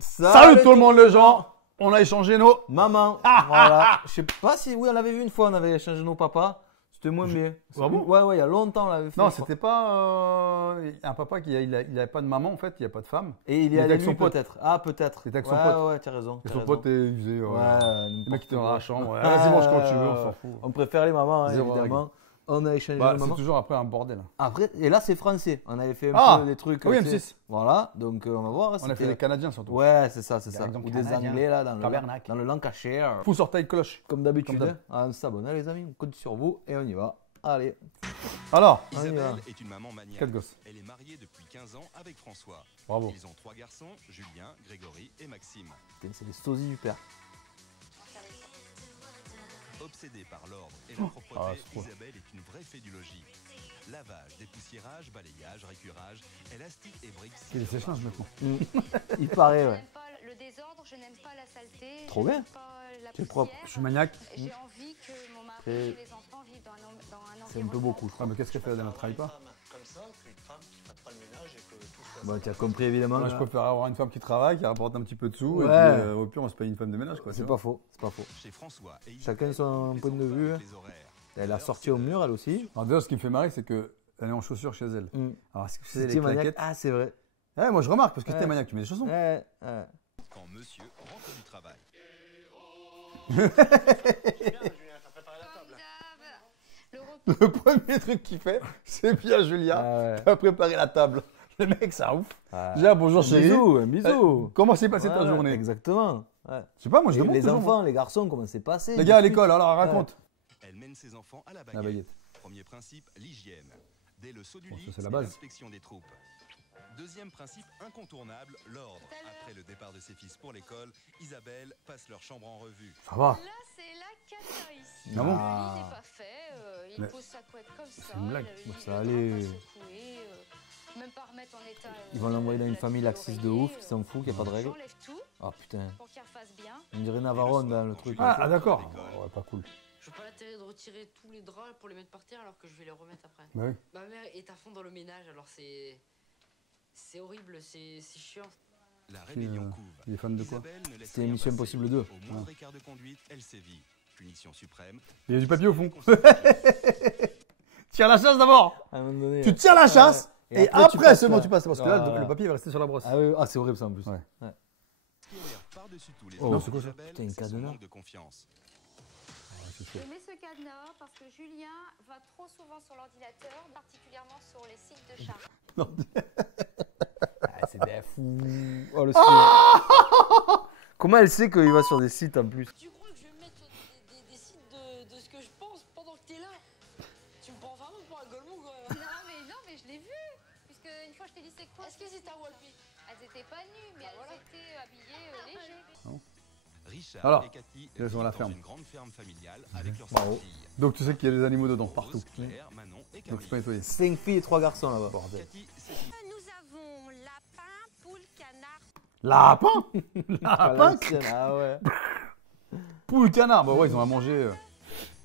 Salut tout le monde les gens. On a échangé nos... Maman. Voilà. Je sais pas si... Oui, on l'avait vu une fois, on avait échangé nos papas. C'était moins bien. Ah bon? Ouais, il y a longtemps, on l'avait fait. Non, c'était pas... un papa qui il avait pas de maman en fait, il n'y a pas de femme. Et il est est allé avec son pote. peut-être. Ah, peut-être. Il était avec son pote. Ouais, t'as raison. Et son pote est usé. Le mec qui était dans la quoi. chambre. Ouais. Vas-y, mange quand tu veux, on s'en fout. On préfère les mamans, hein, Zéro évidemment. On a échangé Bah, les c'est mamans. toujours après un bordel. Après, et là, c'est français. On avait fait un Ah peu des trucs. oui, tu sais. M6. Voilà, donc on va voir. On a c'était- fait les Canadiens surtout. Ouais, c'est ça, c'est Des ça. exemples Ou des canadiens. Anglais, là, Tabernacle. dans le Lancashire. Pouce orteil cloche. Comme d'habitude. Comme d'hab. Hein. On s'abonne, les amis. On compte sur vous et on y va. Allez. Alors, On y va. Isabelle est une maman maniaque. 4 gosses. Elle est mariée depuis 15 ans avec François. Bravo. Ils ont 3 garçons, Julien, Grégory et Maxime. Putain, c'est les sosies du père. Obsédée par l'ordre et la propreté, Ah, c'est trop. Isabelle est une vraie fée du logis. Lavage, dépoussiérage, balayage, récurage, élastique et briques. Il est sèche-linge maintenant. Il paraît, Je ouais. n'aime pas le désordre, je n'aime pas la saleté. Trop je bien. n'aime pas la C'est poussière. propre. Je suis maniaque. J'ai envie que mon mari C'est- et les enfants vivent dans un C'est un peu beaucoup, je Ah, crois. mais qu'est-ce qu'elle fait? Elle ne travaille pas. Comme ça, qu'une femme qui ne fasse pas le ménage et que tout soit. Bon, tu as compris, évidemment. Moi, je là. préfère avoir une femme qui travaille, qui rapporte un petit peu de sous. Ouais. Et puis, au pire, on se paye une femme de ménage. Quoi, C'est pas faux, c'est pas faux. Chez François et Chacun Isabelle, son les point de enfants vue. avec les horaires. Elle a sorti au mur, elle aussi. Alors, déjà, ce qui me fait marrer, c'est qu'elle est en chaussures chez elle. Alors, est-ce que c'est C'était les maniaque. claquettes? Ah, c'est vrai. Ouais, moi, je remarque, parce que Ouais. t'es maniaque, tu mets des chaussons. Ouais. Quand monsieur rentre du travail. Julien, t'as préparé la table. Le repas Le premier truc qu'il fait, c'est bien, Julia. Ah ouais. T'as préparé la table. Le mec, ça ouf. Ah. Déjà, bonjour chérie. Bisous, un bisou. Comment s'est passée ta Ouais, journée? Exactement. Ouais. Je sais pas, moi, je Et demande les toujours, enfants, moi. les garçons, comment c'est passé? Les gars à l'école, alors raconte. Elle mène ses enfants à la La baguette. baguette. Premier principe, l'hygiène. Dès le saut du Bon, lit, ça, c'est c'est la base. l'inspection des troupes. Deuxième principe incontournable, l'ordre. Après le départ de ses fils pour l'école, Isabelle passe leur chambre en revue. Ça va. là, c'est la cata ici. Ah bon? Le lit n'est pas fait, il Mais- pose sa couette comme ça. une blague. Le lit, Ça le drap allait. pas secoué, même pas remettre en état. Ils vont l'envoyer dans une famille laxiste de ouf, qui s'en fout, qui a pas de règles. J'enlève tout Ah putain. pour qu'il refasse bien. On dirait Navarone dans le truc. Ah, d'accord. Ouais, pas cool. Je vois pas l'intérêt de retirer tous les draps pour les mettre par terre alors que je vais les remettre après. Bah oui. Ma mère est à fond dans le ménage alors c'est horrible, c'est chiant. La rébellion couve. Il est fan de quoi? Isabelle ne laisse C'était rien Mission passer. Impossible 2. Au moindre écart de conduite, elle sévit. Punition suprême. Il y a du papier au fond. Conséquence. Tire la chasse d'abord. À un moment donné. Tu tires la chasse Et et après, tu après passes seulement là. tu passes. Parce que là, Ah. le papier va rester sur la brosse. Ah, oui, ah, c'est horrible ça en plus. Ouais. Courir par-dessus tous les Oh, hommes c'est quoi ça? d'Isabelle, Putain, une c'est son cadenas. manque de confiance. Je mets ce cadenas parce que Julien va trop souvent sur l'ordinateur, particulièrement sur les sites de chat. Ah, c'est des fous. Oh, le style. Comment elle sait qu'il va sur des sites en plus? Tu crois que je vais me mettre sur des sites de ce que je pense pendant que t'es là? Tu me prends vraiment pour un golemon quoi. Non, mais je l'ai vu. Puisque une fois je t'ai dit c'est quoi? Est-ce que c'est ta Walpi? Elles étaient pas nues, mais elles étaient habillées léger. Richard Alors, et Cathy ils sont à vivent la dans ferme. une grande ferme familiale avec leurs Bravo. 5 filles. Donc tu sais qu'il y a des animaux dedans, partout. Rose, Claire, Manon et Donc c'est pas Camille. nettoyé. 5 filles et 3 garçons là-bas. Bordel. Cathy, c'est Nous avons lapin, poule, canard. Lapin. À Lapin. l'ancienne, ah ouais. Poule, canard. Bah ouais, ils ont à manger.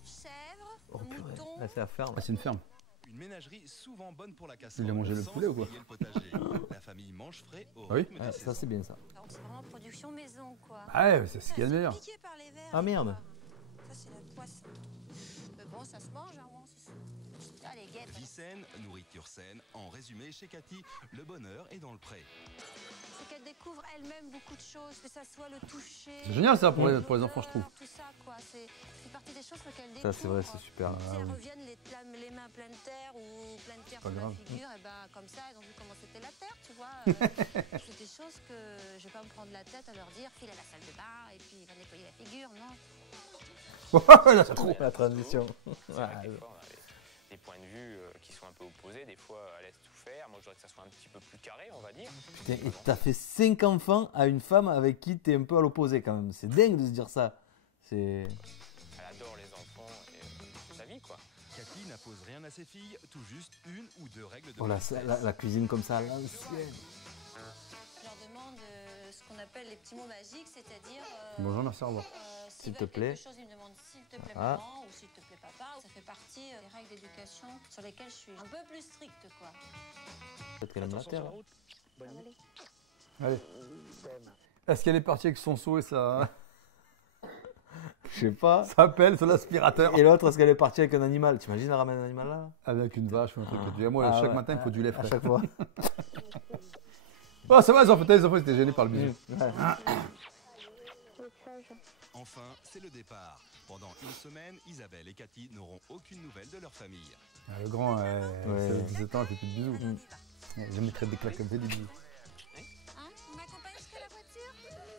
Chèvre, Oh purée. mouton. Là, c'est la ferme. Ah, c'est une ferme. une ménagerie souvent bonne pour la casserole. Il a mangé le sans poulet ou quoi? oublier le potager. La famille mange frais au Ah oui rythme Ouais, des ça saisons. c'est bien ça. Donc c'est vraiment production maison quoi. Ah ouais, c'est ce qu'il y a de meilleur. Piqué par les vers. Ah, merde. Ça c'est notre poisson. Mais bon, ça se mange, hein, bon, c'est... Ah, les guêpes. Vie saine, nourriture saine. En résumé, chez Cathy, le bonheur est dans le pré. C'est qu'elle découvre elle-même beaucoup de choses, que ça soit le toucher. C'est génial ça pour les enfants, je trouve. Tout ça, quoi. C'est partie des choses qu'elle découvre. Ça c'est vrai, c'est super. Si Ah elles oui. reviennent les mains pleines de terre ou pleines de terre Pas sur la grave. figure, et ben comme ça, elles ont vu comment c'était la terre, tu vois. C'est des choses que je vais pas me prendre la tête à leur dire, file à la salle de bain et puis il va nettoyer la figure, non. Là, c'est trop. La transition. C'est vrai que des fois, on a des points de vue qui sont un peu opposés. Des fois, elle laisse tout faire. Moi, je voudrais que ça soit un petit peu plus carré, on va dire. Putain, et t'as fait 5 enfants à une femme avec qui t'es un peu à l'opposé quand même. C'est dingue de se dire ça. C'est. Elle adore les enfants et c'est sa vie, quoi. Cathy n'impose rien à ses filles, tout juste une ou deux règles de Oh la, politesse. la cuisine comme ça à l'ancienne. Je leur demande ce qu'on appelle les petits mots magiques, c'est-à-dire. Bonjour, merci, au revoir. S'ils te veulent plaît. quelque chose, ils me demandent s'il te plaît Ah. maman ou s'il te plaît papa. Ça fait partie des règles d'éducation sur lesquelles je suis un peu plus stricte, quoi. Peut-être qu'elle aime la terre. Allez. Est-ce qu'elle est partie avec son seau et ça Je sais pas. s'appelle sur l'aspirateur? Et l'autre, est-ce qu'elle est partie avec un animal? T'imagines, elle ramène un animal là? Avec une vache ou un truc. Moi, Ah chaque ouais. matin, il me faut du lait À frais. chaque fois. Oh, ça va, les enfants, ils étaient gênés par le bisou. Ouais. Enfin, c'est le départ. Pendant une semaine, Isabelle et Cathy n'auront aucune nouvelle de leur famille. Ah, le grand, Ouais. 17 ans, il fait plus de bisous. Je mettrais des claques comme fait des bisous. Hein? Vous m'accompagnez jusqu'à la voiture?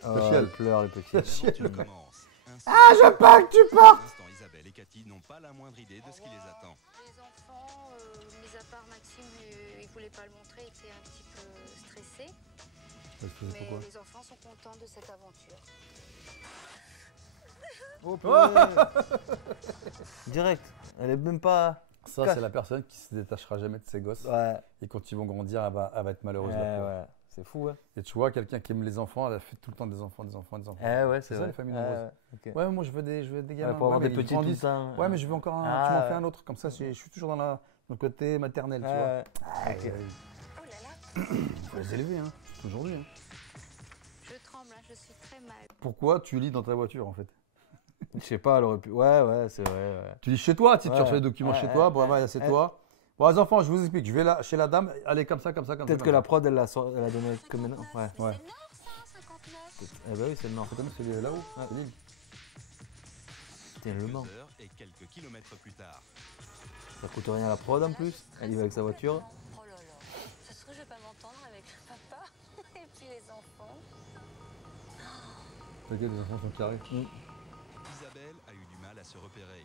Oh, chiale. elle pleure, les petits. L'aventure commence. Ah, je pars que tu pars! Pour l'instant, Isabelle et Cathy n'ont pas la moindre idée de ce qui les attend. Les enfants, mis à part Maxime, il voulait pas le montrer, il était un petit peu stressé. Mais Pourquoi? les enfants sont contents de cette aventure. Oh, purée. Direct. Elle est même pas. Ça, c'est la personne qui se détachera jamais de ses gosses. Ouais. Et quand ils vont grandir, elle va être malheureuse. la pauvre. Ouais. C'est fou, hein. Et tu vois, quelqu'un qui aime les enfants, elle a fait tout le temps des enfants, des enfants, des enfants. Ouais, C'est c'est ça, vrai. les familles nombreuses. Ouais, ok. Ouais, moi je veux des gamins. Ouais, pour avoir mais des ils petits tout le grandissent. temps. Ouais, mais je veux encore un. Ah, tu m'en ouais. fais un autre. Comme ça, je suis toujours dans le côté maternel, tu vois. Ouais. Ouais, Oh là là, faut les élever, hein. Aujourd'hui. Hein. je tremble, hein, je suis très mal. Pourquoi tu lis dans ta voiture en fait? Je sais pas, elle aurait pu. Ouais, c'est vrai. Ouais. Tu lis chez toi, tu Ouais. reçois les documents Ouais, chez ouais. toi, bon, ouais, c'est toi. Bon, les enfants, je vous explique. Je vais là, chez la dame, allez comme ça, comme ça, comme ça. Peut-être que la prod, elle l'a donné comme maintenant. Ouais. Mais Ouais. c'est le Nord, ça, 59. Eh ben oui, c'est le Nord. C'est là-haut, c'est l'île. Putain, le Mans. 2 heures et quelques kilomètres plus tard. Ça coûte rien à la prod en plus. Elle y va avec sa voiture. Oh là là. Ça se trouve, je vais pas m'entendre avec le papa et puis les enfants. T'inquiète, les enfants sont carrés. Isabelle a eu du mal à se repérer.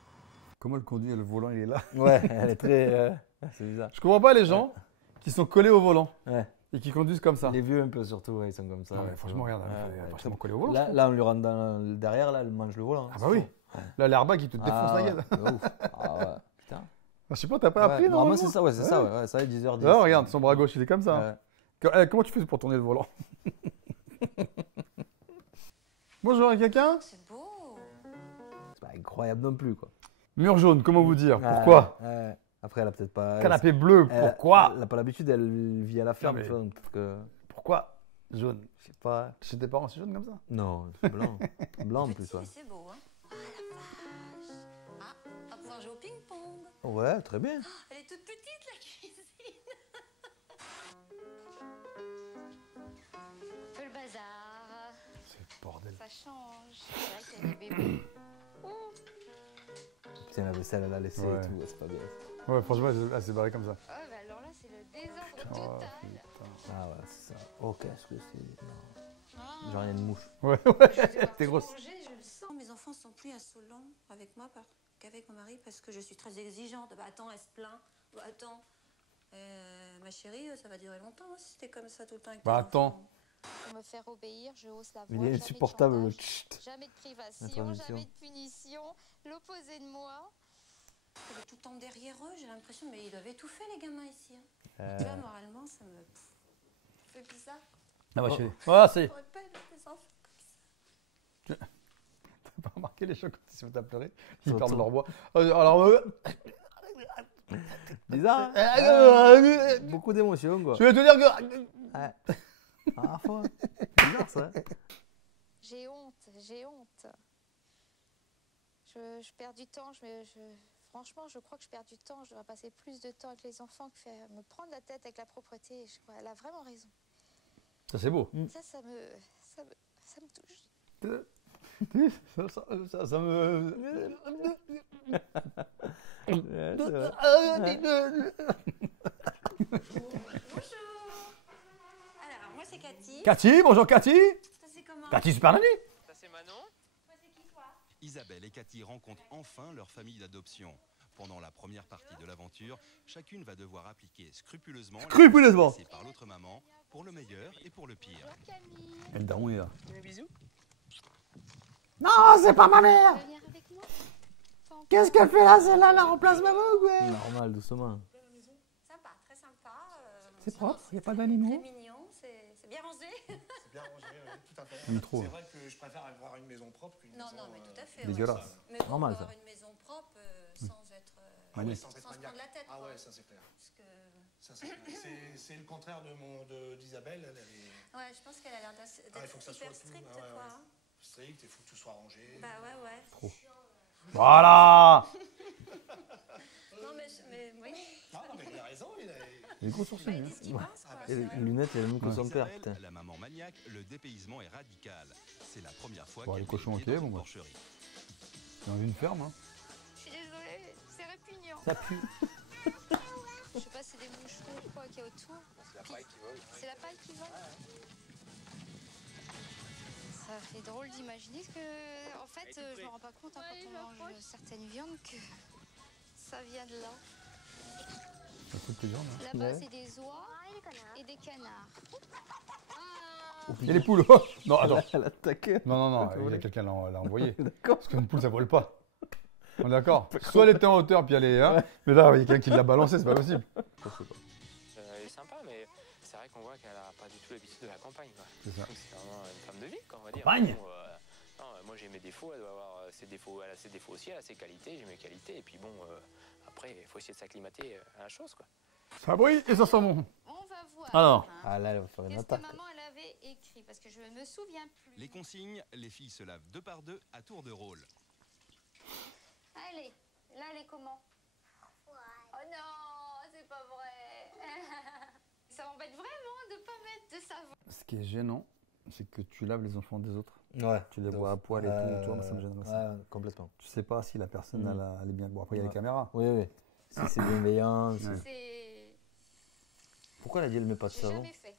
Comment elle conduit? Le volant, il est là. Ouais, elle est très. C'est bizarre. Je comprends pas les gens qui sont collés au volant Ouais. et qui conduisent comme ça. Les vieux un peu surtout, ouais, ils sont comme ça. Non, mais ouais. franchement, regarde, Ouais, elle est ouais. vachement collée au volant. Là, là, on lui rentre dans le derrière, là, elle mange le volant. Ah bah oui. Là, l'airbag, il te défonce la gueule. De ouf. Ah ouais, putain. Je sais pas, t'as pas appris, Normalement, non? c'est ça, ouais, c'est ça, ouais, ça, 10h10. Non, regarde, son bras gauche, il est comme ça. Ouais. Comment tu fais pour tourner le volant? Bonjour, quelqu'un? C'est beau. C'est pas incroyable non plus, quoi. Mur jaune, comment vous dire? Ouais, Pourquoi? ouais. Après, elle a peut-être pas. Canapé bleu, pourquoi? Elle n'a pas l'habitude, elle vit à la ferme, mais- tu vois, donc peut-être que. Pourquoi jaune? Je sais pas. Chez tes parents, c'est jaune comme ça? Non, c'est blanc. Blanc en Petit, plus, ouais. mais c'est beau, hein. Ah la vache. Ah, on va pouvoir jouer au ping-pong. Ouais, très bien. Elle est toute petite, la cuisine. Un peu le bazar, C'est le bordel. ça change. C'est vrai qu'il y a des bébés. Putain, la vaisselle, elle a laissé Ouais. et tout, ouais, c'est pas bien. Ouais, franchement, elle s'est barrée comme ça. Oh, bah alors là, c'est le désordre Oh, total. putain. Ah ouais, c'est ça. Oh, qu'est-ce que c'est. Non. Genre, il y a une mouche. Ouais, Je ouais, vais devoir t'es tout grosse. ranger, je le sens. Mes enfants sont plus insolents avec moi qu'avec mon mari parce que je suis très exigeante. Bah attends, elle se plaint. Bah attends. Ma chérie, ça va durer longtemps hein, si t'es comme ça tout le temps avec Bah, tes attends. enfants. Pour me faire obéir, je hausse la voix. Il est jamais de insupportable, le chantage, tchut. jamais de privation, L'introduction. jamais de punition. L'opposé de moi. Elle est tout le temps derrière eux, j'ai l'impression, mais ils doivent étouffer les gamins ici. Hein. Tu vois, moralement, ça me fait bizarre. Ah, bah, chérie. Ah, c'est. J'aurais pas aimé des enfants comme ça. T'as pas remarqué les gens quand ils se mettent à pleurer? Ils Surtout. perdent leur voix. Alors, Bizarre. Beaucoup d'émotions, quoi. je vais te dire que. Ouais. À la fois. Bizarre, ça. J'ai honte, j'ai honte. Je perds du temps. Franchement, je crois que je perds du temps. Je devrais passer plus de temps avec les enfants que faire me prendre la tête avec la propreté. Je crois, elle a vraiment raison. Ça, c'est beau. Ça me touche. Ça me. Ouais, c'est vrai. Alors, moi, c'est Cathy. Cathy, bonjour Cathy. Ça, c'est comment Cathy Super Nanny. Ça c'est Manon. Isabelle et Cathy rencontrent enfin leur famille d'adoption. Pendant la première partie de l'aventure, chacune va devoir appliquer scrupuleusement les Scrupuleusement. conseils laissés par l'autre maman, pour le meilleur et pour le pire. Camille, Et le daron est là. Des bisous. Non, c'est pas ma mère. venir avec moi. Qu'est-ce qu'elle fait là? Celle-là, la remplace maman ou quoi? Normal, doucement. Sympa, très sympa. C'est propre, y a pas Très d'animaux. mignon, c'est bien rangé. C'est bien rangé, ouais, tout à fait. On y trouve. C'est vrai que je préfère avoir une maison propre qu'une Non, maison. non, mais tout à fait. dégueulasse. Ouais. Mais bon, Normal, avoir ça. une maison propre sans être. Ah ouais, sans sans être se maniaque. prendre la tête. Ah quoi. ouais, ça c'est clair. Parce que C'est le contraire d'Isabelle. Elle est... Ouais, je pense qu'elle a l'air d'être il faut que ça hyper soit stricte, tout, quoi. Hein. Strict, il faut que tout soit rangé. Bah ouais. Trop. Voilà. Non, mais oui. Non, mais il a raison. Il est gros sourcils, Il hein. dit ce qu'il pense, quoi. Et les lunettes, elle est même que son père, Isabelle, putain. la maman maniaque, le dépaysement est radical. C'est la première fois Bon, qu'elle les cochons, met ok, pied dans bon, une bah. porcherie. Dans une ferme, hein. Je suis désolée, c'est répugnant. Ça pue. Je sais pas, c'est des moucherons ou quoi qu'il y a autour. C'est la paille qui vole. C'est la paille qui vole. Ça fait drôle d'imaginer que, en fait, je me rends pas compte hein, quand on mange certaines viandes que ça vient de là. Ça coûte plus viande, hein. Là-bas, Ouais. c'est des oies et des canards. Et les poules. Oh non, attends. Elle a attaqué. Non, il y a quelqu'un l'a envoyé. D'accord. Parce qu'une poule, ça vole pas. On est d'accord. Soit elle était en hauteur, puis elle est. Hein, mais là, il y a quelqu'un qui l'a balancé, c'est pas possible. Elle est sympa, mais c'est vrai qu'on voit qu'elle a pas du tout l'habitude de la campagne. Quoi. C'est ça. Donc c'est vraiment une femme de vie, quoi, on va dire. Campagne. Bon, non, moi j'ai mes défauts, elle doit avoir ses défauts, elle a ses défauts aussi, elle a ses qualités, j'ai mes qualités, et puis bon, après il faut essayer de s'acclimater à la chose, quoi. Ça brille et ça sent bon. On va voir. Alors. hein. Ah là, elle va faire une Qu'est-ce que attaque. maman elle avait écrit? Parce que je ne me souviens plus. Les consignes, les filles se lavent 2 par 2 à tour de rôle. Allez, là elle est comment? Oh non, c'est pas vrai. Ça m'embête vraiment de pas mettre de savon. Ce qui est gênant, c'est que tu laves les enfants des autres. Ouais. Tu les vois à poil et tout, tu vois, moi, ça me gêne aussi. Ouais, complètement. Tu sais pas si la personne elle est bien. Bon, après, il y a les caméras. Oui. Si c'est bienveillant. Ouais. C'est... Pourquoi elle a dit elle met pas de J'ai savon? jamais fait.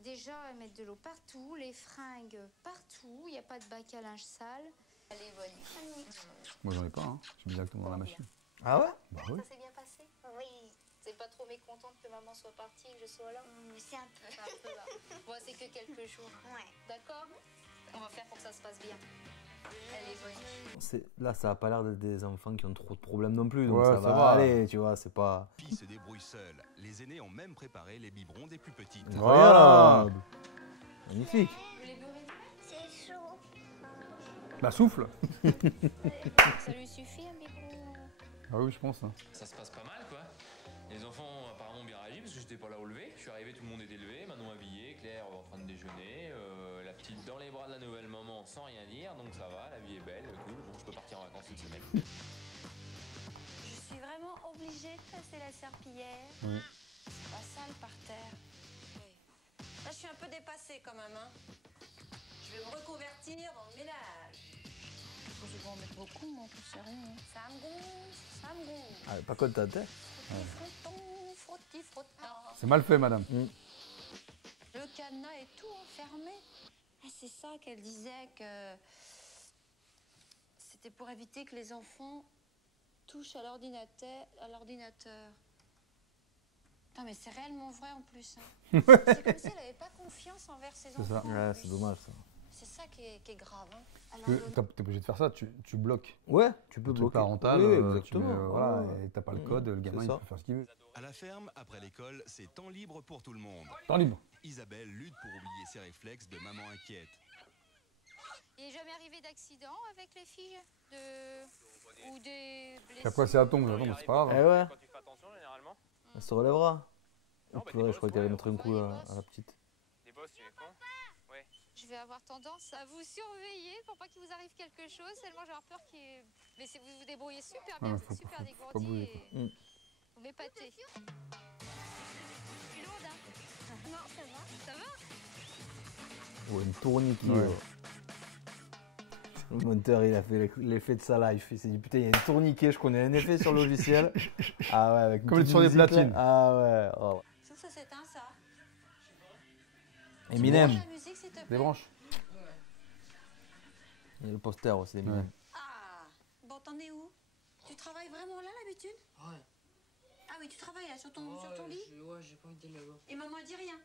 Déjà, mettre de l'eau partout, les fringues partout, il n'y a pas de bac à linge sale. Elle est bonne. Moi, j'en ai pas, hein. Je mets directement dans la machine. Ah ouais? Bah oui. Ça s'est bien passé? Oui. C'est pas trop mécontente que maman soit partie et que je sois là? C'est un peu. C'est un peu là. Moi, c'est que quelques jours. Ouais. D'accord? On va faire pour que ça se passe bien. Elle est bonne. Là, ça a pas l'air d'être des enfants qui ont trop de problèmes non plus. Donc Ouais, ça ça va va. aller, tu vois, c'est pas. Les filles se débrouillent seules. Les aînés ont même préparé les biberons des plus petites. Voilà. Magnifique. Vous les beurrez? C'est chaud. Bah, souffle. Ça lui suffit un biberon? Ah oui, je pense. Hein. Ça se passe pas mal, quoi. Les enfants ont apparemment bien réagi parce que j'étais pas là au lever. Je suis arrivé, tout le monde était levé, Manon habillée, Claire en train de déjeuner, la petite dans les bras de la nouvelle maman sans rien dire, donc ça va, la vie est belle, cool. Bon, je peux partir en vacances cette semaine. Je suis vraiment obligée de passer la serpillière. Oui. C'est pas sale par terre. Oui. Là, je suis un peu dépassée quand même. Hein. Je vais me reconvertir dans le ménage. Je vais en mettre beaucoup, moi, pour c'est rien. Ça me gonfle, ça me gonfle. Ah, pas contente, hein? Frotti, frottant. C'est mal fait, madame. Le cadenas est tout enfermé. Ah, c'est ça qu'elle disait que c'était pour éviter que les enfants touchent à l'ordinateur. Putain, mais c'est réellement vrai en plus. Hein. C'est comme si elle n'avait pas confiance envers ses enfants. ça. en Ouais, plus. c'est dommage ça. C'est ça qui est grave. Hein. T'es obligé de faire ça, tu bloques. Ouais, tu peux Le truc bloquer. parental, Oui, tu exactement. mets, voilà, Ouais. et t'as pas le code, le gamin c'est il ça. peut faire ce qu'il veut. À la ferme, après l'école, c'est temps libre pour tout le monde. Temps libre. Isabelle lutte pour oublier ses réflexes de maman inquiète. Il n'est jamais arrivé d'accident avec les filles ou des Puis blessures? après, c'est à tombe, c'est pas grave. Eh ouais, Quand tu fais attention, généralement, elle se relèvera. Non, Oh bah, purée, des je crois bosses, qu'elle allait ouais, mettre un coup à la petite. des bosses, tu les prends. Je vais avoir tendance à vous surveiller pour pas qu'il vous arrive quelque chose, tellement j'ai avoir peur qu'il y ait... Mais vous vous débrouillez super bien, Ouais, vous êtes super faut pas dégourdi bouger, et quoi. vous m'épatez. C'est lourd, hein? Non, ça va. Ça va? Ouais, une tourniquet. Ouais. Ouais. Le monteur, il a fait l'effet de sa life. Il s'est dit, putain, il y a une tourniquet, je connais un effet sur le logiciel. Ah ouais, avec une Comme petite sur des musique, là. platines. Ah ouais. Oh. Sauf ça s'éteint, ça. Eminem. La musique, s'il te plaît. Des branches. Il y a le poster aussi d'Eminem. Ah, bon, t'en es où? Tu travailles vraiment là, d'habitude? Ouais. Ah oui, tu travailles là, sur ton lit? Ouais, j'ai pas envie d'aller là-bas. Et maman, elle dit rien?